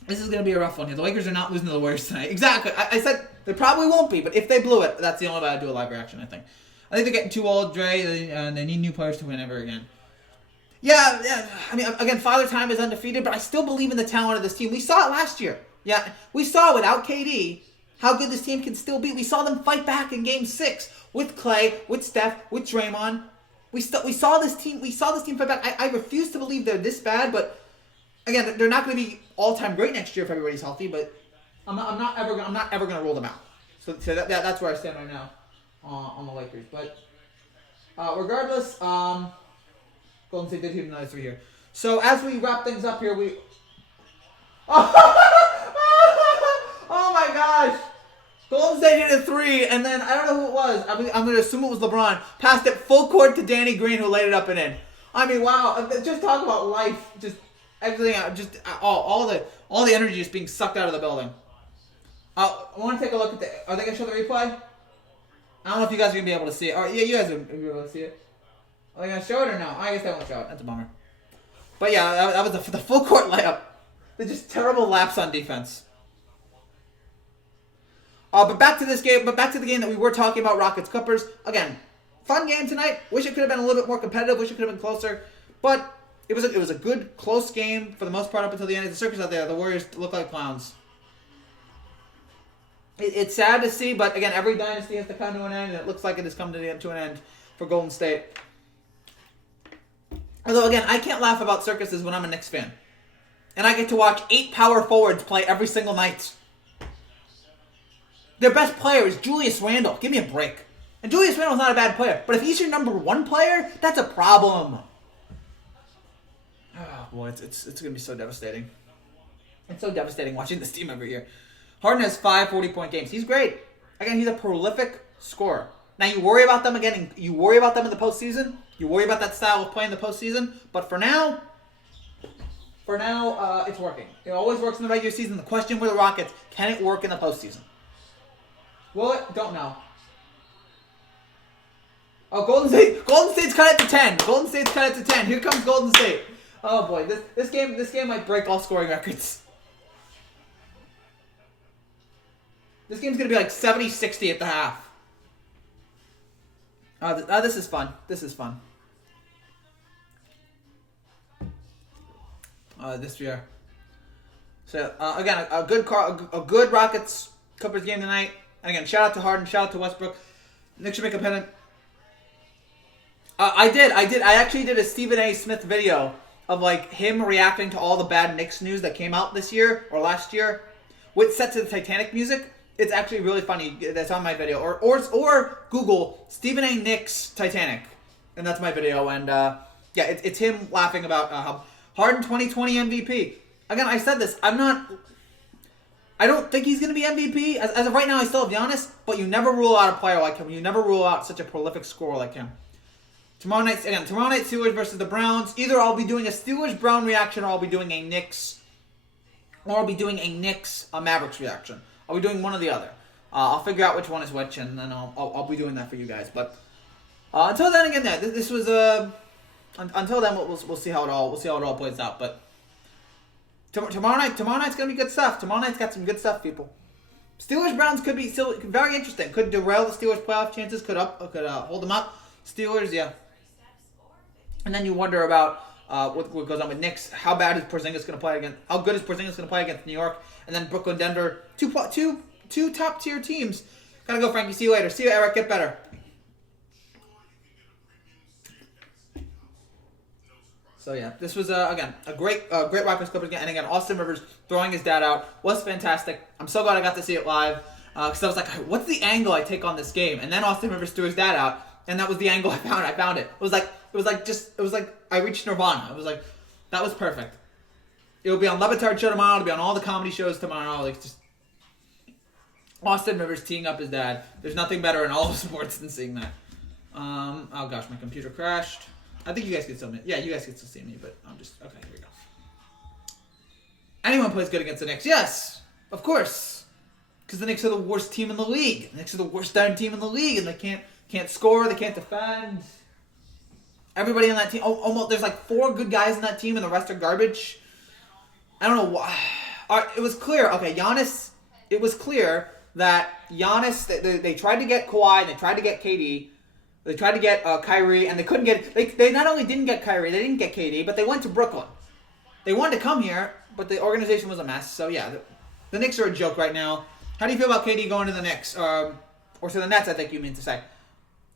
This is going to be a rough one here. The Lakers are not losing to the Warriors tonight. Exactly. I said they probably won't be, but if they blew it, that's the only way I'd do a live reaction, I think. I think they're getting too old, Dre, and they need new players to win ever again. Yeah. I mean, again, Father Time is undefeated, but I still believe in the talent of this team. We saw it last year. Yeah, we saw without KD how good this team can still be. We saw them fight back in Game 6 with Clay, with Steph, with Draymond. We saw this team. We saw this team fight back. I refuse to believe they're this bad, but again, they're not going to be all-time great next year if everybody's healthy. But I'm not ever going to rule them out. So that's where I stand right now on the Lakers. But regardless, Golden State did hit another 3 here. So as we wrap things up here, we. Oh my gosh! Golden State hit a 3, and then I don't know who it was. I'm going to assume it was LeBron. Passed it full court to Danny Green, who laid it up and in. I mean, wow! Just talk about life. Just everything. Just all the energy just being sucked out of the building. I want to take a look at the. Are they going to show the replay? I don't know if you guys are going to be able to see it. Or yeah, you guys will be able to see it. Are they going to show it or no? I guess they won't show it. That's a bummer. But yeah, that was the full court layup. They're just terrible laps on defense. But back to this game. But back to the game that we were talking about, Rockets Clippers. Again, fun game tonight. Wish it could have been a little bit more competitive. Wish it could have been closer. But it was a good close game for the most part up until the end. The circus out there. The Warriors look like clowns. It's sad to see, but again, every dynasty has to come to an end, and it looks like it has come to an end for Golden State. Although again, I can't laugh about circuses when I'm a Knicks fan. And I get to watch 8 power forwards play every single night. Their best player is Julius Randle. Give me a break. And Julius Randle's not a bad player. But if he's your number 1 player, that's a problem. Oh, boy, it's going to be so devastating. It's so devastating watching this team every year. Harden has 5 40-point games. He's great. Again, he's a prolific scorer. Now, you worry about them again. You worry about them in the postseason. You worry about that style of play in the postseason. But for now, it's working. It always works in the regular season. The question for the Rockets, can it work in the postseason? Will it? Don't know. Oh, Golden State's cut it to 10. Golden State's cut it to 10. Here comes Golden State. Oh boy, this game might break all scoring records. This game's gonna be like 70-60 at the half. This is fun. This is fun. This year. So again, a good Rockets Clippers game tonight. And again, shout out to Harden, shout out to Westbrook. Knicks should make a pennant. I actually did a Stephen A. Smith video of like him reacting to all the bad Knicks news that came out this year or last year, with set to the Titanic music. It's actually really funny. That's on my video. Or Google Stephen A. Knicks Titanic, and that's my video. And yeah, it's him laughing about how Harden 2020 MVP. Again, I said this. I don't think he's going to be MVP. As of right now, I still have Giannis, but you never rule out a player like him. You never rule out such a prolific scorer like him. Tomorrow night, Steelers versus the Browns. Either I'll be doing a Steelers-Brown reaction, or I'll be doing a Knicks Mavericks reaction. I'll be doing one or the other. I'll figure out which one is which, and then I'll be doing that for you guys. But until then, again, this was until then we'll see how it all plays out. But tomorrow night's gonna be good stuff. Tomorrow night's got some good stuff, people. Steelers Browns could be still very interesting. Could derail the Steelers' playoff chances. Could hold them up. Steelers, yeah. And then you wonder about what goes on with Knicks. How bad is Porzingis going to play against? How good is Porzingis going to play against New York? And then Brooklyn, Denver, two top tier teams. Gotta go, Frankie. See you later. See you, Eric. Get better. So yeah, this was again a great Rockets Clippers game. And again, Austin Rivers throwing his dad out was fantastic. I'm so glad I got to see it live because I was like, what's the angle I take on this game? And then Austin Rivers threw his dad out, and that was the angle I found. I found it. It was like I reached Nirvana. It was like, that was perfect. It will be on Levitard show tomorrow. It'll be on all the comedy shows tomorrow. Like, just Austin Rivers teeing up his dad. There's nothing better in all of sports than seeing that. Oh gosh, my computer crashed. I think you guys can still yeah, you guys can still see me, but I'm just okay. Here we go. Anyone plays good against the Knicks? Yes, of course, because the Knicks are the worst team in the league. The Knicks are the worst darn team in the league, and they can't score. They can't defend. Everybody on that team, almost there's like 4 good guys in that team, and the rest are garbage. I don't know why. It was clear. Okay, Giannis. It was clear that Giannis. They tried to get Kawhi. They tried to get KD. They tried to get Kyrie, and they couldn't get. They not only didn't get Kyrie, they didn't get KD, but they went to Brooklyn. They wanted to come here, but the organization was a mess. So yeah, the Knicks are a joke right now. How do you feel about KD going to the Knicks, or to the Nets? I think you mean to say.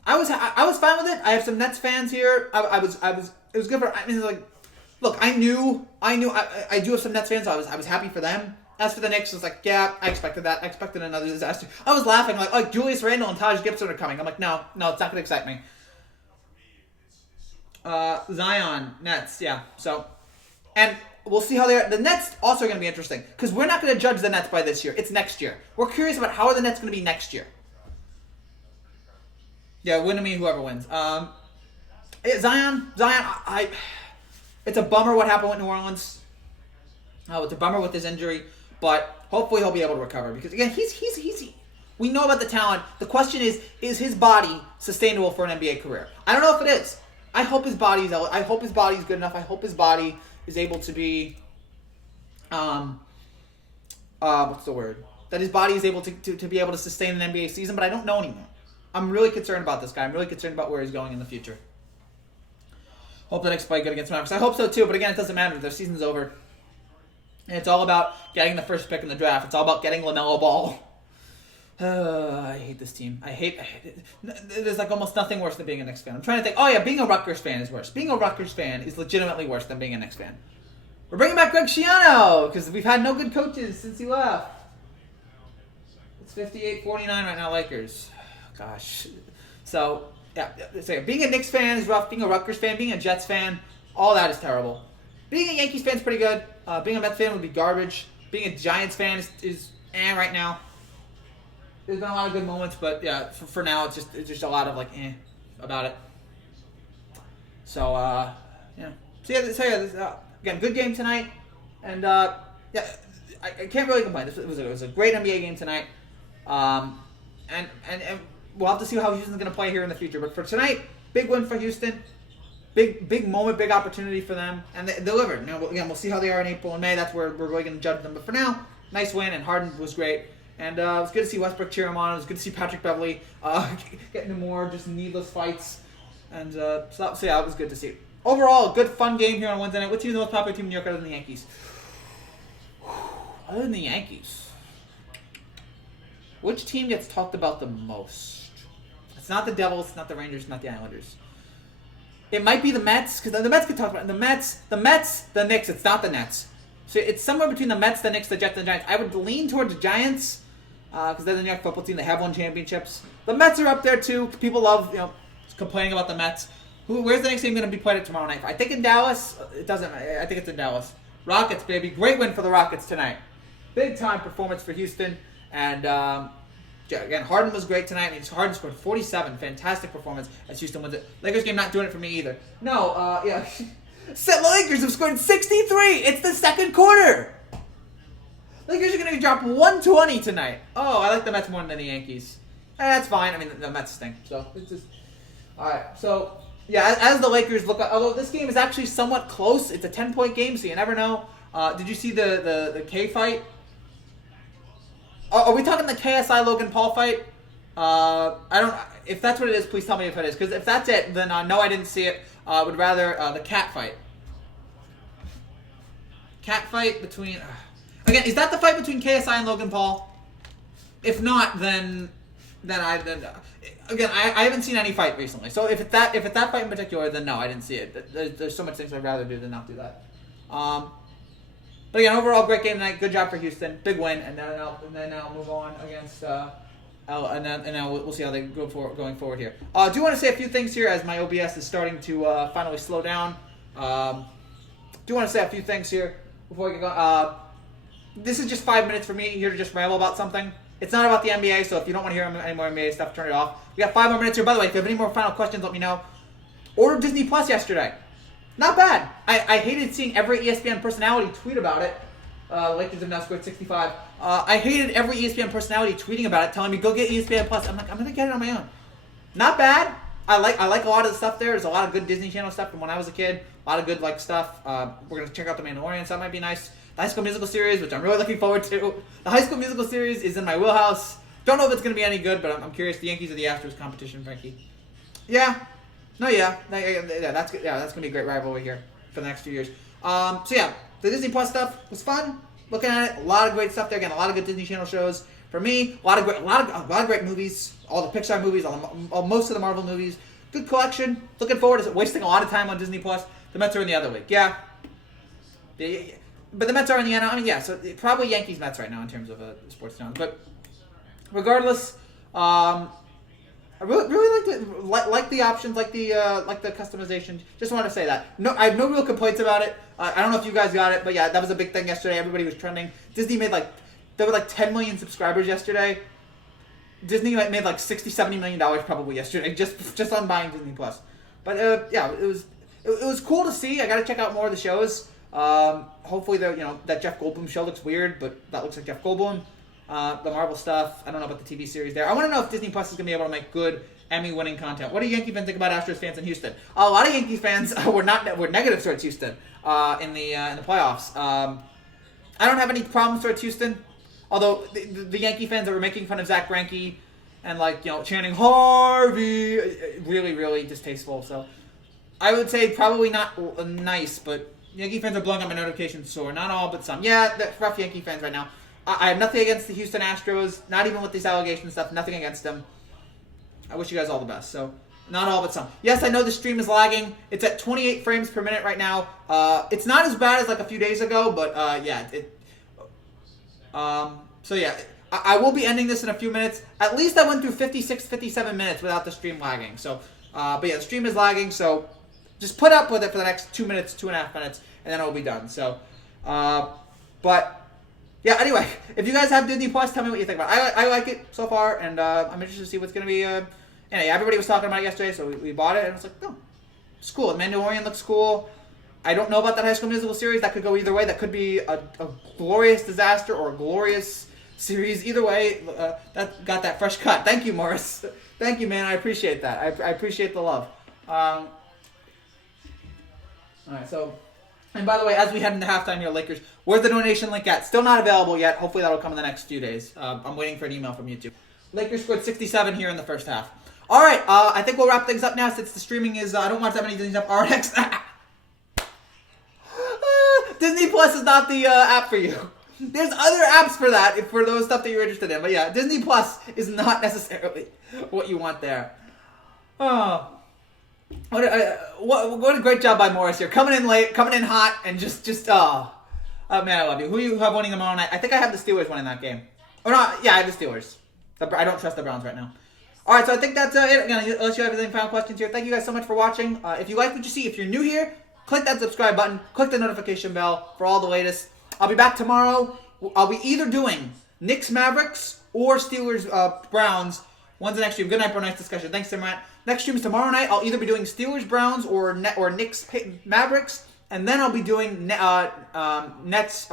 I was fine with it. I have some Nets fans here. I was. It was good for. I mean, like, look, I knew. I do have some Nets fans. So I was happy for them. As for the Knicks, it was like, yeah, I expected that. I expected another disaster. I was laughing like Julius Randle and Taj Gibson are coming. I'm like, no, it's not going to excite me. Zion, Nets, yeah. So, and we'll see how the Nets also are going to be interesting because we're not going to judge the Nets by this year. It's next year. We're curious about how are the Nets going to be next year. Yeah, win to me, whoever wins. Zion, it's a bummer what happened with New Orleans. It's a bummer with his injury. But hopefully he'll be able to recover because again we know about the talent. The question is his body sustainable for an NBA career? I don't know if it is. I hope his body's good enough. I hope his body is able to be what's the word? That his body is able to be able to sustain an NBA season, but I don't know anymore. I'm really concerned about this guy. I'm really concerned about where he's going in the future. Hope the Knicks play good against Mavericks. I hope so too, but again, it doesn't matter. Their season's over. And it's all about getting the first pick in the draft. It's all about getting LaMelo Ball. I hate this team. I hate it. There's like almost nothing worse than being a Knicks fan. I'm trying to think. Oh yeah, being a Rutgers fan is worse. Being a Rutgers fan is legitimately worse than being a Knicks fan. We're bringing back Greg Schiano because we've had no good coaches since he left. It's 58-49 right now, Lakers. Gosh. So yeah, being a Knicks fan is rough. Being a Rutgers fan, being a Jets fan, all that is terrible. Being a Yankees fan is pretty good. Being a Mets fan would be garbage. Being a Giants fan is right now. There's been a lot of good moments, but yeah, for now it's just a lot of like about it. So yeah. So yeah, again, good game tonight, and yeah, I can't really complain. It was a great NBA game tonight, and we'll have to see how Houston's going to play here in the future. But for tonight, big win for Houston. Big moment, big opportunity for them, and they delivered. Now, again, we'll see how they are in April and May. That's where we're really going to judge them. But for now, nice win, and Harden was great. And it was good to see Westbrook cheer him on. It was good to see Patrick Beverley getting into more just needless fights. And so yeah, it was good to see. Overall, a good, fun game here on Wednesday night. What team is the most popular team in New York other than the Yankees? Other than the Yankees. Which team gets talked about the most? It's not the Devils, it's not the Rangers, not the Islanders. It might be the Mets, because the Mets get talked about. The Mets, the Knicks, it's not the Nets. So it's somewhere between the Mets, the Knicks, the Jets, and the Giants. I would lean towards the Giants, because they're the New York football team. They have won championships. The Mets are up there, too. People love, complaining about the Mets. Where's the next game going to be played at tomorrow night? I think in Dallas. It doesn't. I think it's in Dallas. Rockets, baby. Great win for the Rockets tonight. Big time performance for Houston. And again, Harden was great tonight. Harden scored 47. Fantastic performance as Houston wins it. Lakers game not doing it for me either. No, yeah. The Lakers have scored 63. It's the second quarter. Lakers are going to drop 120 tonight. Oh, I like the Mets more than the Yankees. That's fine. I mean, the Mets stink. So it's just all right. So yeah, as the Lakers look, although this game is actually somewhat close, it's a 10-point game, so you never know. Did you see the K fight? Are we talking the KSI Logan Paul fight? I don't. If that's what it is, please tell me if it is. Because if that's it, then no, I didn't see it. I would rather the cat fight. Cat fight between. Again, is that the fight between KSI and Logan Paul? If not, then again, I haven't seen any fight recently. So if it's that fight in particular, then no, I didn't see it. There's so much things I'd rather do than not do that. But again, overall, great game tonight. Good job for Houston. Big win, and then I'll move on against and then we'll see how they go going forward here. I do want to say a few things here as my OBS is starting to finally slow down. Do want to say a few things here before we get going. This is just 5 minutes for me here to just ramble about something. It's not about the NBA, so if you don't want to hear any more NBA stuff, turn it off. We got 5 more minutes here. By the way, if you have any more final questions, let me know. Ordered Disney Plus yesterday. Not bad. I hated seeing every ESPN personality tweet about it. Lakers have now scored 65. I hated every ESPN personality tweeting about it, telling me, go get ESPN Plus. I'm like, I'm going to get it on my own. Not bad. I like a lot of the stuff there. There's a lot of good Disney Channel stuff from when I was a kid. A lot of good stuff. We're going to check out The Mandalorian, so that might be nice. The High School Musical series, which I'm really looking forward to. The High School Musical series is in my wheelhouse. Don't know if it's going to be any good, but I'm curious. The Yankees or the Astros competition, Frankie? Yeah. No, yeah. That's good. Yeah, that's going to be a great rivalry here for the next few years. So yeah, the Disney Plus stuff was fun. Looking at it, a lot of great stuff there. Again, a lot of good Disney Channel shows. For me, a lot of great movies. All the Pixar movies, most of the Marvel movies. Good collection. Looking forward to wasting a lot of time on Disney Plus. The Mets are in the other league. Yeah. But the Mets are in the NL. I mean, yeah. So probably Yankees Mets right now in terms of sports channels. But regardless, I really like the options, like the customization. Just want to say that. No, I have no real complaints about it. I don't know if you guys got it, but yeah, that was a big thing yesterday. Everybody was trending. Disney made there were 10 million subscribers yesterday. Disney made $60-70 million probably yesterday just on buying Disney Plus. But yeah, it was cool to see. I got to check out more of the shows. Hopefully that Jeff Goldblum show looks weird, but that looks like Jeff Goldblum. The Marvel stuff. I don't know about the TV series there. I want to know if Disney Plus is going to be able to make good Emmy-winning content. What do Yankee fans think about Astros fans in Houston? A lot of Yankees fans were negative towards Houston in the playoffs. I don't have any problems towards Houston, although the Yankee fans that were making fun of Zach Greinke and chanting Harvey, really, really distasteful. So I would say probably not nice, but Yankee fans are blowing up my notifications, so not all, but some. Yeah, that's rough Yankee fans right now. I have nothing against the Houston Astros, not even with these allegations stuff, nothing against them. I wish you guys all the best. So, not all, but some. Yes, I know the stream is lagging. It's at 28 frames per minute right now. It's not as bad as a few days ago, but yeah. So yeah, I will be ending this in a few minutes. At least I went through 56, 57 minutes without the stream lagging. So, but yeah, the stream is lagging, so just put up with it for the next 2 minutes, 2.5 minutes, and then it'll be done. So, but... yeah, anyway, if you guys have Disney Plus, tell me what you think about it. I like it so far, and I'm interested to see what's going to be. Anyway, everybody was talking about it yesterday, so we bought it, and it's like, oh, it's cool. The Mandalorian looks cool. I don't know about that High School Musical series. That could go either way. That could be a glorious disaster or a glorious series. Either way, that got that fresh cut. Thank you, Morris. Thank you, man. I appreciate that. I appreciate the love. All right, so... and by the way, as we head into halftime here, Lakers, where's the donation link at? Still not available yet. Hopefully that'll come in the next few days. I'm waiting for an email from YouTube. Lakers scored 67 here in the first half. All right, I think we'll wrap things up now since the streaming is... I don't want that many things up. RX. Disney Plus is not the app for you. There's other apps for that, for those stuff that you're interested in. But yeah, Disney Plus is not necessarily what you want there. Oh... what a great job by Morris here. Coming in late, coming in hot, and just oh man, I love you. Who you have winning tomorrow night? I think I have the Steelers winning that game. Oh no, yeah, I have the Steelers. I don't trust the Browns right now. All right, so I think that's it. Again, unless you have any final questions here, thank you guys so much for watching. If you like what you see, if you're new here, click that subscribe button, click the notification bell for all the latest. I'll be back tomorrow. I'll be either doing Knicks Mavericks or Steelers Browns. One's the next stream. Good night, bro. Nice discussion. Thanks, Simrat. Next stream is tomorrow night. I'll either be doing Steelers Browns or Knicks Mavericks, and then I'll be doing Nets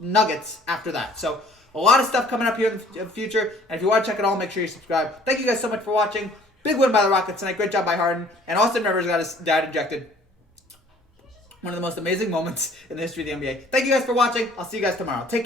Nuggets after that. So a lot of stuff coming up here in the future. And if you want to check it all, make sure you subscribe. Thank you guys so much for watching. Big win by the Rockets tonight. Great job by Harden. And Austin Rivers got his dad ejected. One of the most amazing moments in the history of the NBA. Thank you guys for watching. I'll see you guys tomorrow. Take care.